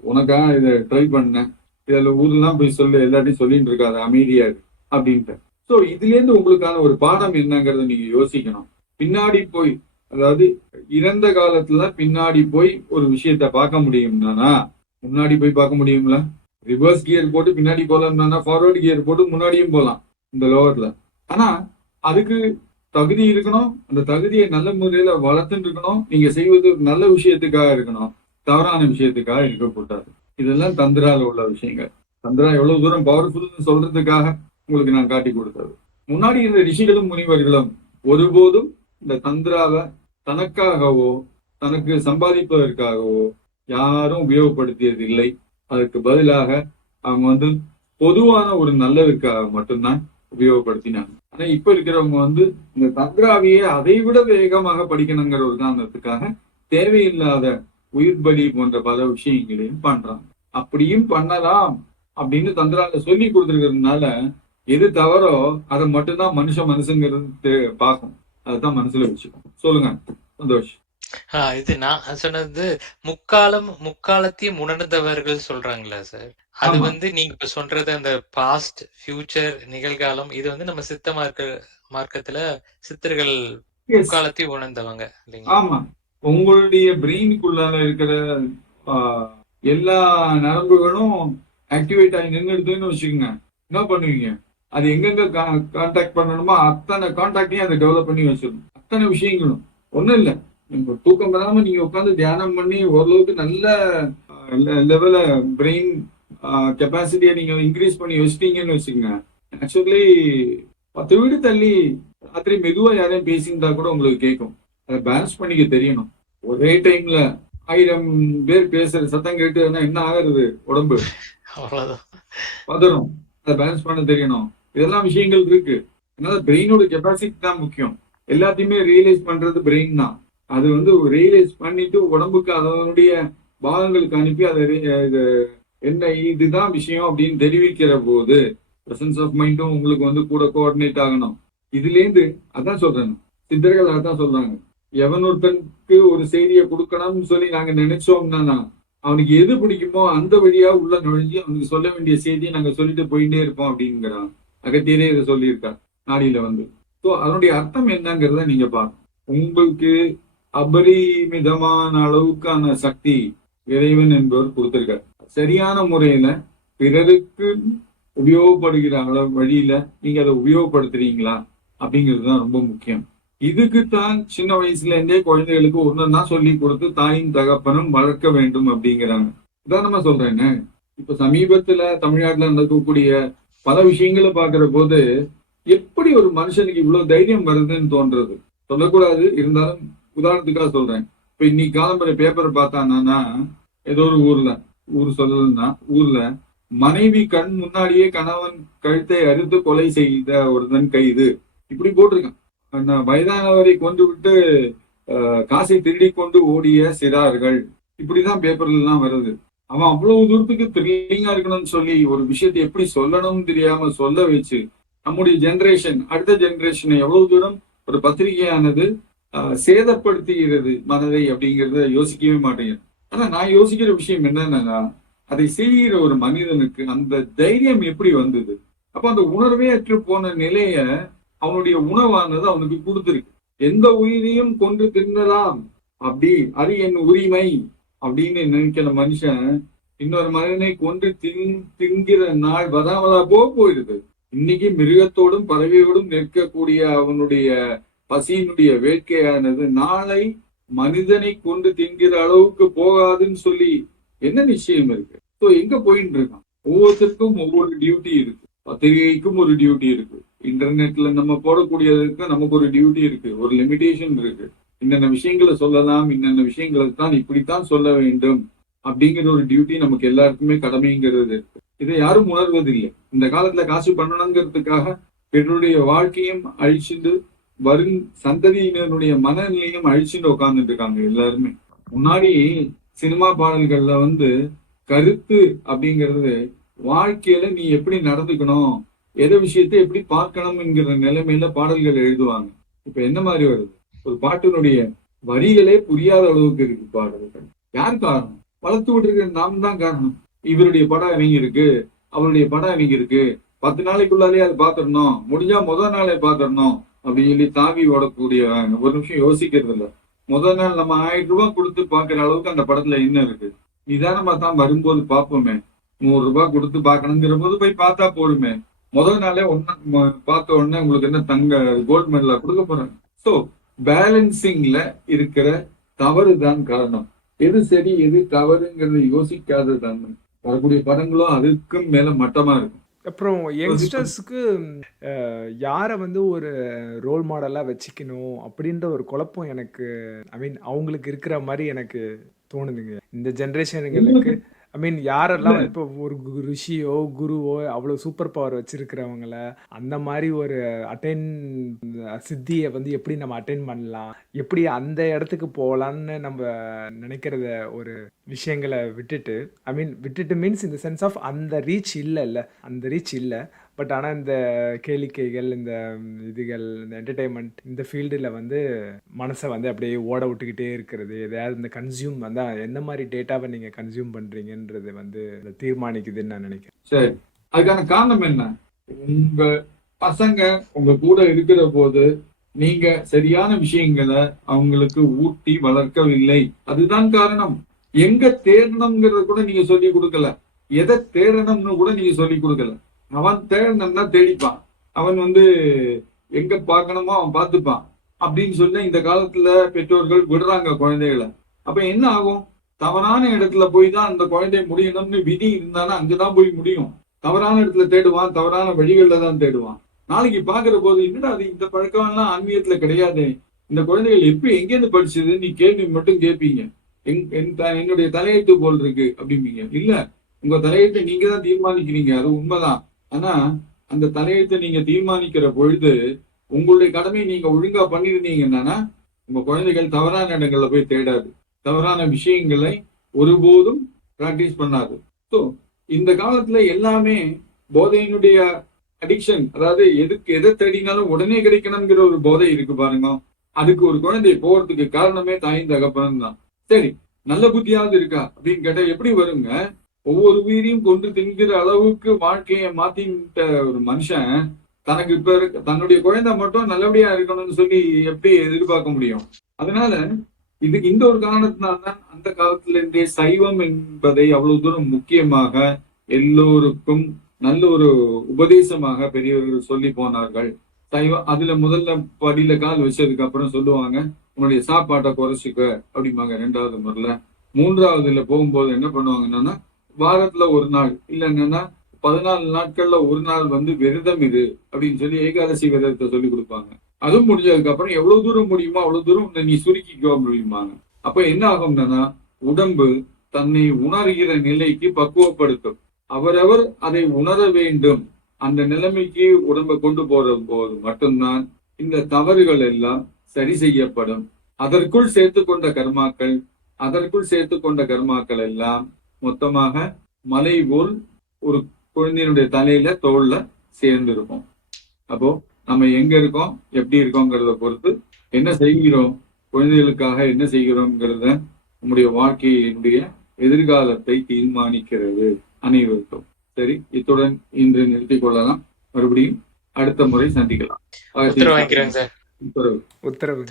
உனக்காக இதை ட்ரை பண்ணேன். இதுல ஊர்லாம் போய் சொல்லு, எல்லாத்தையும் சொல்லிட்டு இருக்காது, அமைதியா இரு அப்படின்ட்டு. ஸோ இதுல இருந்து உங்களுக்கான ஒரு பாடம் என்னங்கிறத நீங்க யோசிக்கணும். பின்னாடி போய், அதாவது இறந்த காலத்துல பின்னாடி போய் ஒரு விஷயத்த பார்க்க முடியும்னா முன்னாடி போய் பார்க்க முடியும்ல. ரிவர்ஸ் கியர் போட்டு பின்னாடி போலாம்னா ஃபார்வர்டு கியர் போட்டு முன்னாடியும் போகலாம் இந்த லோவர்ல. ஆனா அதுக்கு தகுதி இருக்கணும். அந்த தகுதியை நல்ல முறையில வளர்த்துட்டு இருக்கணும். நீங்க செய்வது நல்ல விஷயத்துக்காக இருக்கணும், தவறான விஷயத்துக்காக இருக்கக்கூடாது. இதெல்லாம் தந்திரால உள்ள விஷயங்கள். தந்திரா எவ்வளவு தூரம் பவர்ஃபுல்னு சொல்றதுக்காக உங்களுக்கு நான் காட்டி கொடுத்தது. முன்னாடி இருந்த ரிஷிகளும் முனிவர்களும் ஒருபோதும் இந்த தந்திராவை தனக்காகவோ தனக்கு சம்பாதிப்பதற்காகவோ யாரும் உபயோகப்படுத்தியது இல்லை. அதுக்கு பதிலாக அவங்க பொதுவான ஒரு நல்லதுக்காக மட்டும்தான் உபயோகப்படுத்தினாங்க. ஆனா இப்ப இருக்கிறவங்க இந்த தந்திராவையே அதை விட வேகமாக படிக்கணுங்கிற ஒரு காரணத்துக்காக தேவையில்லாத உயிர் பலி போன்ற பல விஷயங்களையும் பண்றாங்க. அப்படியும் பண்ணலாம் அப்படின்னு தந்திரால சொல்லி கொடுத்துருக்கிறதுனால எது தவறோ அதை மட்டும்தான் மனுஷங்கிறது பார்க்கும். அதுதான் மனசுல வச்சுக்கணும். சொல்லுங்க சந்தோஷ். இது நான் சொன்னது முக்காலத்தையும் உணர்ந்தவர்கள் சொல்றாங்களா சார்? அது நீங்க இப்ப சொல்றது அந்த பாஸ்ட், ஃபியூச்சர், நிகழ்காலம், இது நம்ம சித்த மார்க்கத்துல சித்தர்கள் முக்காலத்தையும் உணர்ந்தவங்க இல்லைங்களா? ஆமா, உங்களுடைய பிரெயினுக்குள்ளால இருக்கிற எல்லா நரம்புகளும் ஆக்டிவேட் ஆகி நின்றுடுதுன்னு வச்சுக்கோங்க. என்ன பண்ணுவீங்க? அது எங்கெங்க கான்டாக்ட் பண்ணணுமோ அத்தனை கான்டாக்டையும் அதை டெவலப் பண்ணி வச்சிடணும். அத்தனை விஷயங்களும் ஒண்ணும் இல்லை. நீங்க தூக்கம் வராம நீங்க உட்காந்து தியானம் பண்ணி ஓரளவுக்கு நல்ல லெவல பிரெயின் கெப்பாசிட்டியை நீங்க இன்க்ரீஸ் பண்ணி வச்சிட்டீங்கன்னு வச்சுக்கோங்க. ஆக்சுவலி 10 வீடு தள்ளி ராத்திரி மெதுவா யாரையும் பேசியிருந்தா கூட உங்களுக்கு கேட்கும். அதை பேலன்ஸ் பண்ணிக்க தெரியணும். ஒரே டைம்ல 1000 பேர் பேசுற சத்தம் கேட்டுன்னா என்ன ஆகுறது? உடம்பு பதறும். அதை பேலன்ஸ் பண்ண தெரியணும். இதெல்லாம் விஷயங்கள் இருக்கு. அதனால பிரெயினோட கெப்பாசிட்டி தான் முக்கியம். எல்லாத்தையுமே ரியலைஸ் பண்றது பிரெயின் தான். அது ரியலைஸ் பண்ணிட்டு உடம்புக்கு அதனுடைய பாகங்களுக்கு அனுப்பி அதை என்ன இதுதான் விஷயம் அப்படின்னு தெரிவிக்கிற போது பிரசன்ஸ் ஆஃப் மைண்டும் உங்களுக்கு கூட கோஆர்டினேட் ஆகணும். இதுல இருந்து அதான் சொல்றேன், சித்தர்கள் அதான் சொல்றாங்க, எவன் ஒருத்தனுக்கு ஒரு செய்தியை கொடுக்கணும்னு சொல்லி நாங்க நினைச்சோம்னா அவனுக்கு எது பிடிக்குமோ அந்த வழியா உள்ள நுழைஞ்சு அவனுக்கு சொல்ல வேண்டிய செய்தியை நாங்க சொல்லிட்டு போயிட்டே இருப்போம் அப்படிங்கிறான். அகத்தியரே இதை சொல்லியிருக்கார் நாடியில ஸோ அதனுடைய அர்த்தம் என்னங்கிறத நீங்க பாருங்க. உங்களுக்கு அபரிமிதமான அளவுக்கான சக்தி இறைவன் என்பவர் கொடுத்திருக்கார். சரியான முறையில பிறருக்கு உபயோகப்படுகிற அளவு வழியில நீங்க அதை உபயோகப்படுத்துறீங்களா அப்படிங்கிறதுதான் ரொம்ப முக்கியம். இதுக்குத்தான் சின்ன வயசுல இருந்தே குழந்தைகளுக்கு ஒன்னொன்னா சொல்லி கொடுத்து தாயும் தகப்பனும் வளர்க்க வேண்டும் அப்படிங்கிறாங்க. உதாரணமா சொல்றேன்னு, இப்ப சமீபத்துல தமிழ்நாட்டுல நடக்கக்கூடிய பல விஷயங்களை பாக்குற போது எப்படி ஒரு மனுஷனுக்கு இவ்வளவு தைரியம் வருதுன்னு தோன்றது. சொல்லக்கூடாது, இருந்தாலும் உதாரணத்துக்காக சொல்றேன். இப்ப இன்னைக்கு காலம்பரை பேப்பரை பார்த்தானா ஏதோ ஒரு ஊர் சொல்லலன்னா ஊர்ல மனைவி கண் முன்னாடியே கணவன் கழுத்தை அறுத்து கொலை செய்த ஒருத்தன் கைது இப்படி போட்டிருக்கான். வயதானவரை கொண்டு விட்டு காசை திருடி கொண்டு ஓடிய சிறார்கள் இப்படிதான் பேப்பர்ல எல்லாம் வருது. அவன் அவ்வளவு தூரத்துக்கு த்ரில்லிங்கா இருக்கணும்னு சொல்லி ஒரு விஷயத்தை எப்படி சொல்லணும்னு தெரியாம சொல்ல வச்சு நம்முடைய ஜெனரேஷன் அடுத்த ஜெனரேஷனை எவ்வளவு தூரம் ஒரு பத்திரிகையானது சேதப்படுத்துகிறது மனதை அப்படிங்கிறத யோசிக்கவே மாட்டேங்குது. ஆனா நான் யோசிக்கிற விஷயம் என்னன்னா, அதை செய்கிற ஒரு மனிதனுக்கு அந்த தைரியம் எப்படி வந்தது? அப்ப அந்த உணர்வே அற்று போன நிலைய அவனுடைய உணவானது அவனுக்கு கொடுத்துருக்கு. எந்த உயிரையும் கொண்டு தின்னலாம் அப்படி, அது என் உரிமை அப்படின்னு நினைக்கிற மனுஷன் இன்னொரு மனிதனை கொண்டு தின்கிற நாள் வராமலா போயிடுது. இன்னைக்கு மிருகத்தோடும் பறவையோடும் நிற்கக்கூடிய அவனுடைய பசியினுடைய வேட்கையானது நாளை மனிதனை கொண்டு தின்கிற அளவுக்கு போகாதுன்னு சொல்லி என்ன நிச்சயம் இருக்கு? ஸோ எங்க போயிட்டு இருக்கான்? ஒவ்வொருத்தருக்கும் ஒவ்வொரு டியூட்டி இருக்கு. பத்திரிகைக்கும் ஒரு டியூட்டி இருக்கு, இன்டர்நெட்ல நம்ம போடக்கூடியதுக்கு நமக்கு ஒரு டியூட்டி இருக்கு, ஒரு லிமிடேஷன் இருக்கு. இன்னென்ன விஷயங்களை சொல்லலாம், இன்னென்ன விஷயங்களை தான் இப்படித்தான் சொல்ல வேண்டும் அப்படிங்கிற ஒரு டியூட்டி நமக்கு எல்லாருக்குமே கடமைங்கிறது இருக்கு. இதை யாரும் உணர்வதில்லை. இந்த காலத்துல காசு பண்ணணுங்கிறதுக்காக என்னுடைய வாழ்க்கையும் அழிச்சுட்டு வரும் சந்ததியினருடைய மனநிலையும் அழிச்சுட்டு உட்கார்ந்துட்டு இருக்காங்க எல்லாருமே. முன்னாடி சினிமா பாடல்கள்ல கருத்து அப்படிங்கிறது வாழ்க்கையில நீ எப்படி நடந்துக்கணும், எதை விஷயத்தை எப்படி பார்க்கணும் என்கிற நிலைமையில பாடல்கள் எழுதுவாங்க. இப்ப என்ன மாதிரி வருது? ஒரு பாட்டினுடைய வரிகளே புரியாத அளவுக்கு இருக்கு பாடல்கள். யார் காரணம்? வளர்த்து விட்டுருக்க நாம் தான் காரணம். இவருடைய படம் இறங்கியிருக்கு, அவருடைய படம் இறங்கியிருக்கு, 10 நாளைக்குள்ளாலே அது பாத்துடணும், முடிஞ்சா முதல் நாளே பாத்துடணும் அப்படின்னு சொல்லி தாவி ஓடக்கூடிய ஒரு நிமிஷம் யோசிக்கிறது இல்ல. முதல் நாள் நம்ம 1000 ரூபாய் கொடுத்து பாக்குற அளவுக்கு அந்த படத்துல என்ன இருக்கு? நிதானமா தான் வரும்போது பார்ப்போமே. 100 ரூபாய் கொடுத்து பாக்கணுங்கிற போது போய் பார்த்தா போடுமே. முதல் நாளே பார்த்த உடனே உங்களுக்கு என்ன தங்க கோல்டு மெடலா கொடுக்க போறாங்க? சோ பேலன்சிங்ல இருக்கிற தவறு தான் காரணம். எது சரி எது தவறுங்கிறத யோசிக்காத தன்மை. வரக்கூடிய படங்களும் அதுக்கும் மேல மட்டமா இருக்கும். அப்புறம் யங்ஸ்டர்ஸ்க்கு யாரை வந்து ஒரு ரோல் மாடலாக வச்சுக்கணும் அப்படின்ற ஒரு குழப்பம் எனக்கு, ஐ மீன் அவங்களுக்கு இருக்கிற மாதிரி எனக்கு தோணுதுங்க இந்த ஜென்ரேஷனுங்களுக்கு. ஐ மீன் யாரெல்லாம் இப்போ ஒரு ரிஷியோ குருவோ அவ்வளோ சூப்பர் பவர் வச்சிருக்கிறவங்கள அந்த மாதிரி ஒரு சித்தியை வந்து எப்படி நம்ம அட்டைன் பண்ணலாம், எப்படி அந்த இடத்துக்கு போகலான்னு நம்ம நினைக்கிறத ஒரு விஷயங்களை விட்டுட்டு, ஐ மீன் விட்டுட்டு மீன்ஸ் இந்த சென்ஸ் ஆஃப் அந்த ரீச் இல்லைல்ல, அந்த ரீச் இல்லை. பட் ஆனால் இந்த கேளிக்கைகள், இந்த இதுகள், இந்த என்டர்டெயின்மெண்ட், இந்த ஃபீல்டில் வந்து மனசை வந்து அப்படியே ஓட விட்டுக்கிட்டே இருக்கிறது. எதையாவது இந்த கன்சியூம் வந்து எந்த மாதிரி டேட்டாவை நீங்கள் கன்சியூம் பண்ணுறீங்கன்றது வந்து தீர்மானிக்குதுன்னு நான் நினைக்கிறேன். சரி, அதுக்கான காரணம் என்ன? உங்க பசங்க உங்க கூட இருக்கிற போது நீங்க சரியான விஷயங்களை அவங்களுக்கு ஊட்டி வளர்க்கவில்லை. அதுதான் காரணம். எங்க தேடணுங்கிறத கூட நீங்க சொல்லி கொடுக்கல. எதை தேடணும்னு கூட நீங்க சொல்லி கொடுக்கல. அவன் தேடணும்னா தேடிப்பான். அவன் வந்து எங்க பார்க்கணுமோ அவன் பார்த்துப்பான் அப்படின்னு சொல்லி இந்த காலத்துல பெற்றோர்கள் விடுறாங்க குழந்தைகளை. அப்ப என்ன ஆகும்? தவறான இடத்துல போய் தான் அந்த குழந்தை முடியணும்னு விதி இருந்தானா அங்கதான் போய் முடியும். தவறான இடத்துல தேடுவான், தவறான வழிகள்ல தான் தேடுவான். நாளைக்கு பாக்குற போது என்னடா அது இந்த பழக்கம் எல்லாம் ஆன்மீகத்துல கிடையாது, இந்த குழந்தைகள் எப்படி எங்கேருந்து படிச்சது நீ கேள்வி மட்டும் கேட்பீங்க. என்னுடைய தலையெழுத்து போல் இருக்கு அப்படிம்பீங்க. இல்ல, உங்க தலையெழுத்தை நீங்க தான் தீர்மானிக்கிறீங்க, அது உண்மைதான். ஆனா அந்த தலையெழுத்தை நீங்க தீர்மானிக்கிற பொழுது உங்களுடைய கடமையை நீங்க ஒழுங்கா பண்ணிருந்தீங்கன்னா உங்க குழந்தைகள் தவறான இடங்கள்ல போய் தேடாது, தவறான விஷயங்களை ஒருபோதும் பிராக்டிஸ் பண்ணாது. ஸோ இந்த காலத்துல எல்லாமே போதையினுடைய அடிக்ஷன், அதாவது எதை தேடினாலும் உடனே கிடைக்கணுங்கிற ஒரு போதை இருக்கு பாருங்க. அதுக்கு ஒரு குழந்தை போறதுக்கு காரணமே தாயின் தகப்பனும் தான். சரி, நல்ல புத்தியாவது இருக்கா அப்படின்னு கேட்டா எப்படி வருங்க? ஒவ்வொரு உயிரையும் கொண்டு தின்கிற அளவுக்கு வாழ்க்கையை மாத்திட்ட ஒரு மனுஷன் தனக்கு இப்ப தன்னுடைய குழந்தை மட்டும் நல்லபடியா இருக்கணும்னு சொல்லி எப்படி எதிர்பார்க்க முடியும்? அதனால இதுக்கு இந்த ஒரு காரணத்தினால்தான் அந்த காலத்துல இருந்தே சைவம் என்பதை அவ்வளவு தூரம் முக்கியமாக எல்லோருக்கும் நல்ல ஒரு உபதேசமாக பெரியவர்கள் சொல்லி போனார்கள். சைவம் அதுல முதல்ல படியில கால் வச்சதுக்கு அப்புறம் சொல்லுவாங்க, உன்னுடைய சாப்பாட்டை குறைச்சிக்க அப்படிம்பாங்க 2வது முறையில. 3வதுல போகும்போது என்ன பண்ணுவாங்கன்னா, வாரத்துல ஒரு நாள் இல்லைன்னா 14 நாட்கள்ல ஒரு நாள் வந்து விரதம் இரு அப்படின்னு சொல்லி ஏகாதசி விரதத்தை சொல்லி கொடுப்பாங்க. அதுவும் முடிஞ்சதுக்கு அப்புறம் எவ்வளவு தூரம் முடியுமோ அவ்வளவு தூரம் நீ சுருக்கிக்கோ அப்படிம்பாங்க. அப்ப என்ன ஆகும்னா, உடம்பு தன்னை உணர்கிற நிலைக்கு பக்குவப்படுத்தும். அவரவர் அதை உணர வேண்டும். அந்த நிலைமைக்கு உடம்பை கொண்டு போற போது மட்டும்தான் இந்த தவறுகள் எல்லாம் சரி செய்யப்படும். அதற்குள் சேர்த்து கொண்ட கர்மாக்கள் எல்லாம் மொத்தமாக மலை போல் ஒரு குழந்தையினுடைய தலையில தோல்ல சேர்ந்து இருக்கும். அப்போ நம்ம எங்க இருக்கோம், எப்படி இருக்கோங்கிறத பொறுத்து என்ன செய்கிறோம், குழந்தைகளுக்காக என்ன செய்கிறோம்ங்கிறத நம்முடைய வாழ்க்கையினுடைய எதிர்காலத்தை தீர்மானிக்கிறது அனைவருக்கும். சரி, இத்துடன் இன்று நிறுத்திக் கொள்ளலாம். மறுபடியும் அடுத்த முறை சந்திக்கலாம். உத்தரவு. உத்தரவு.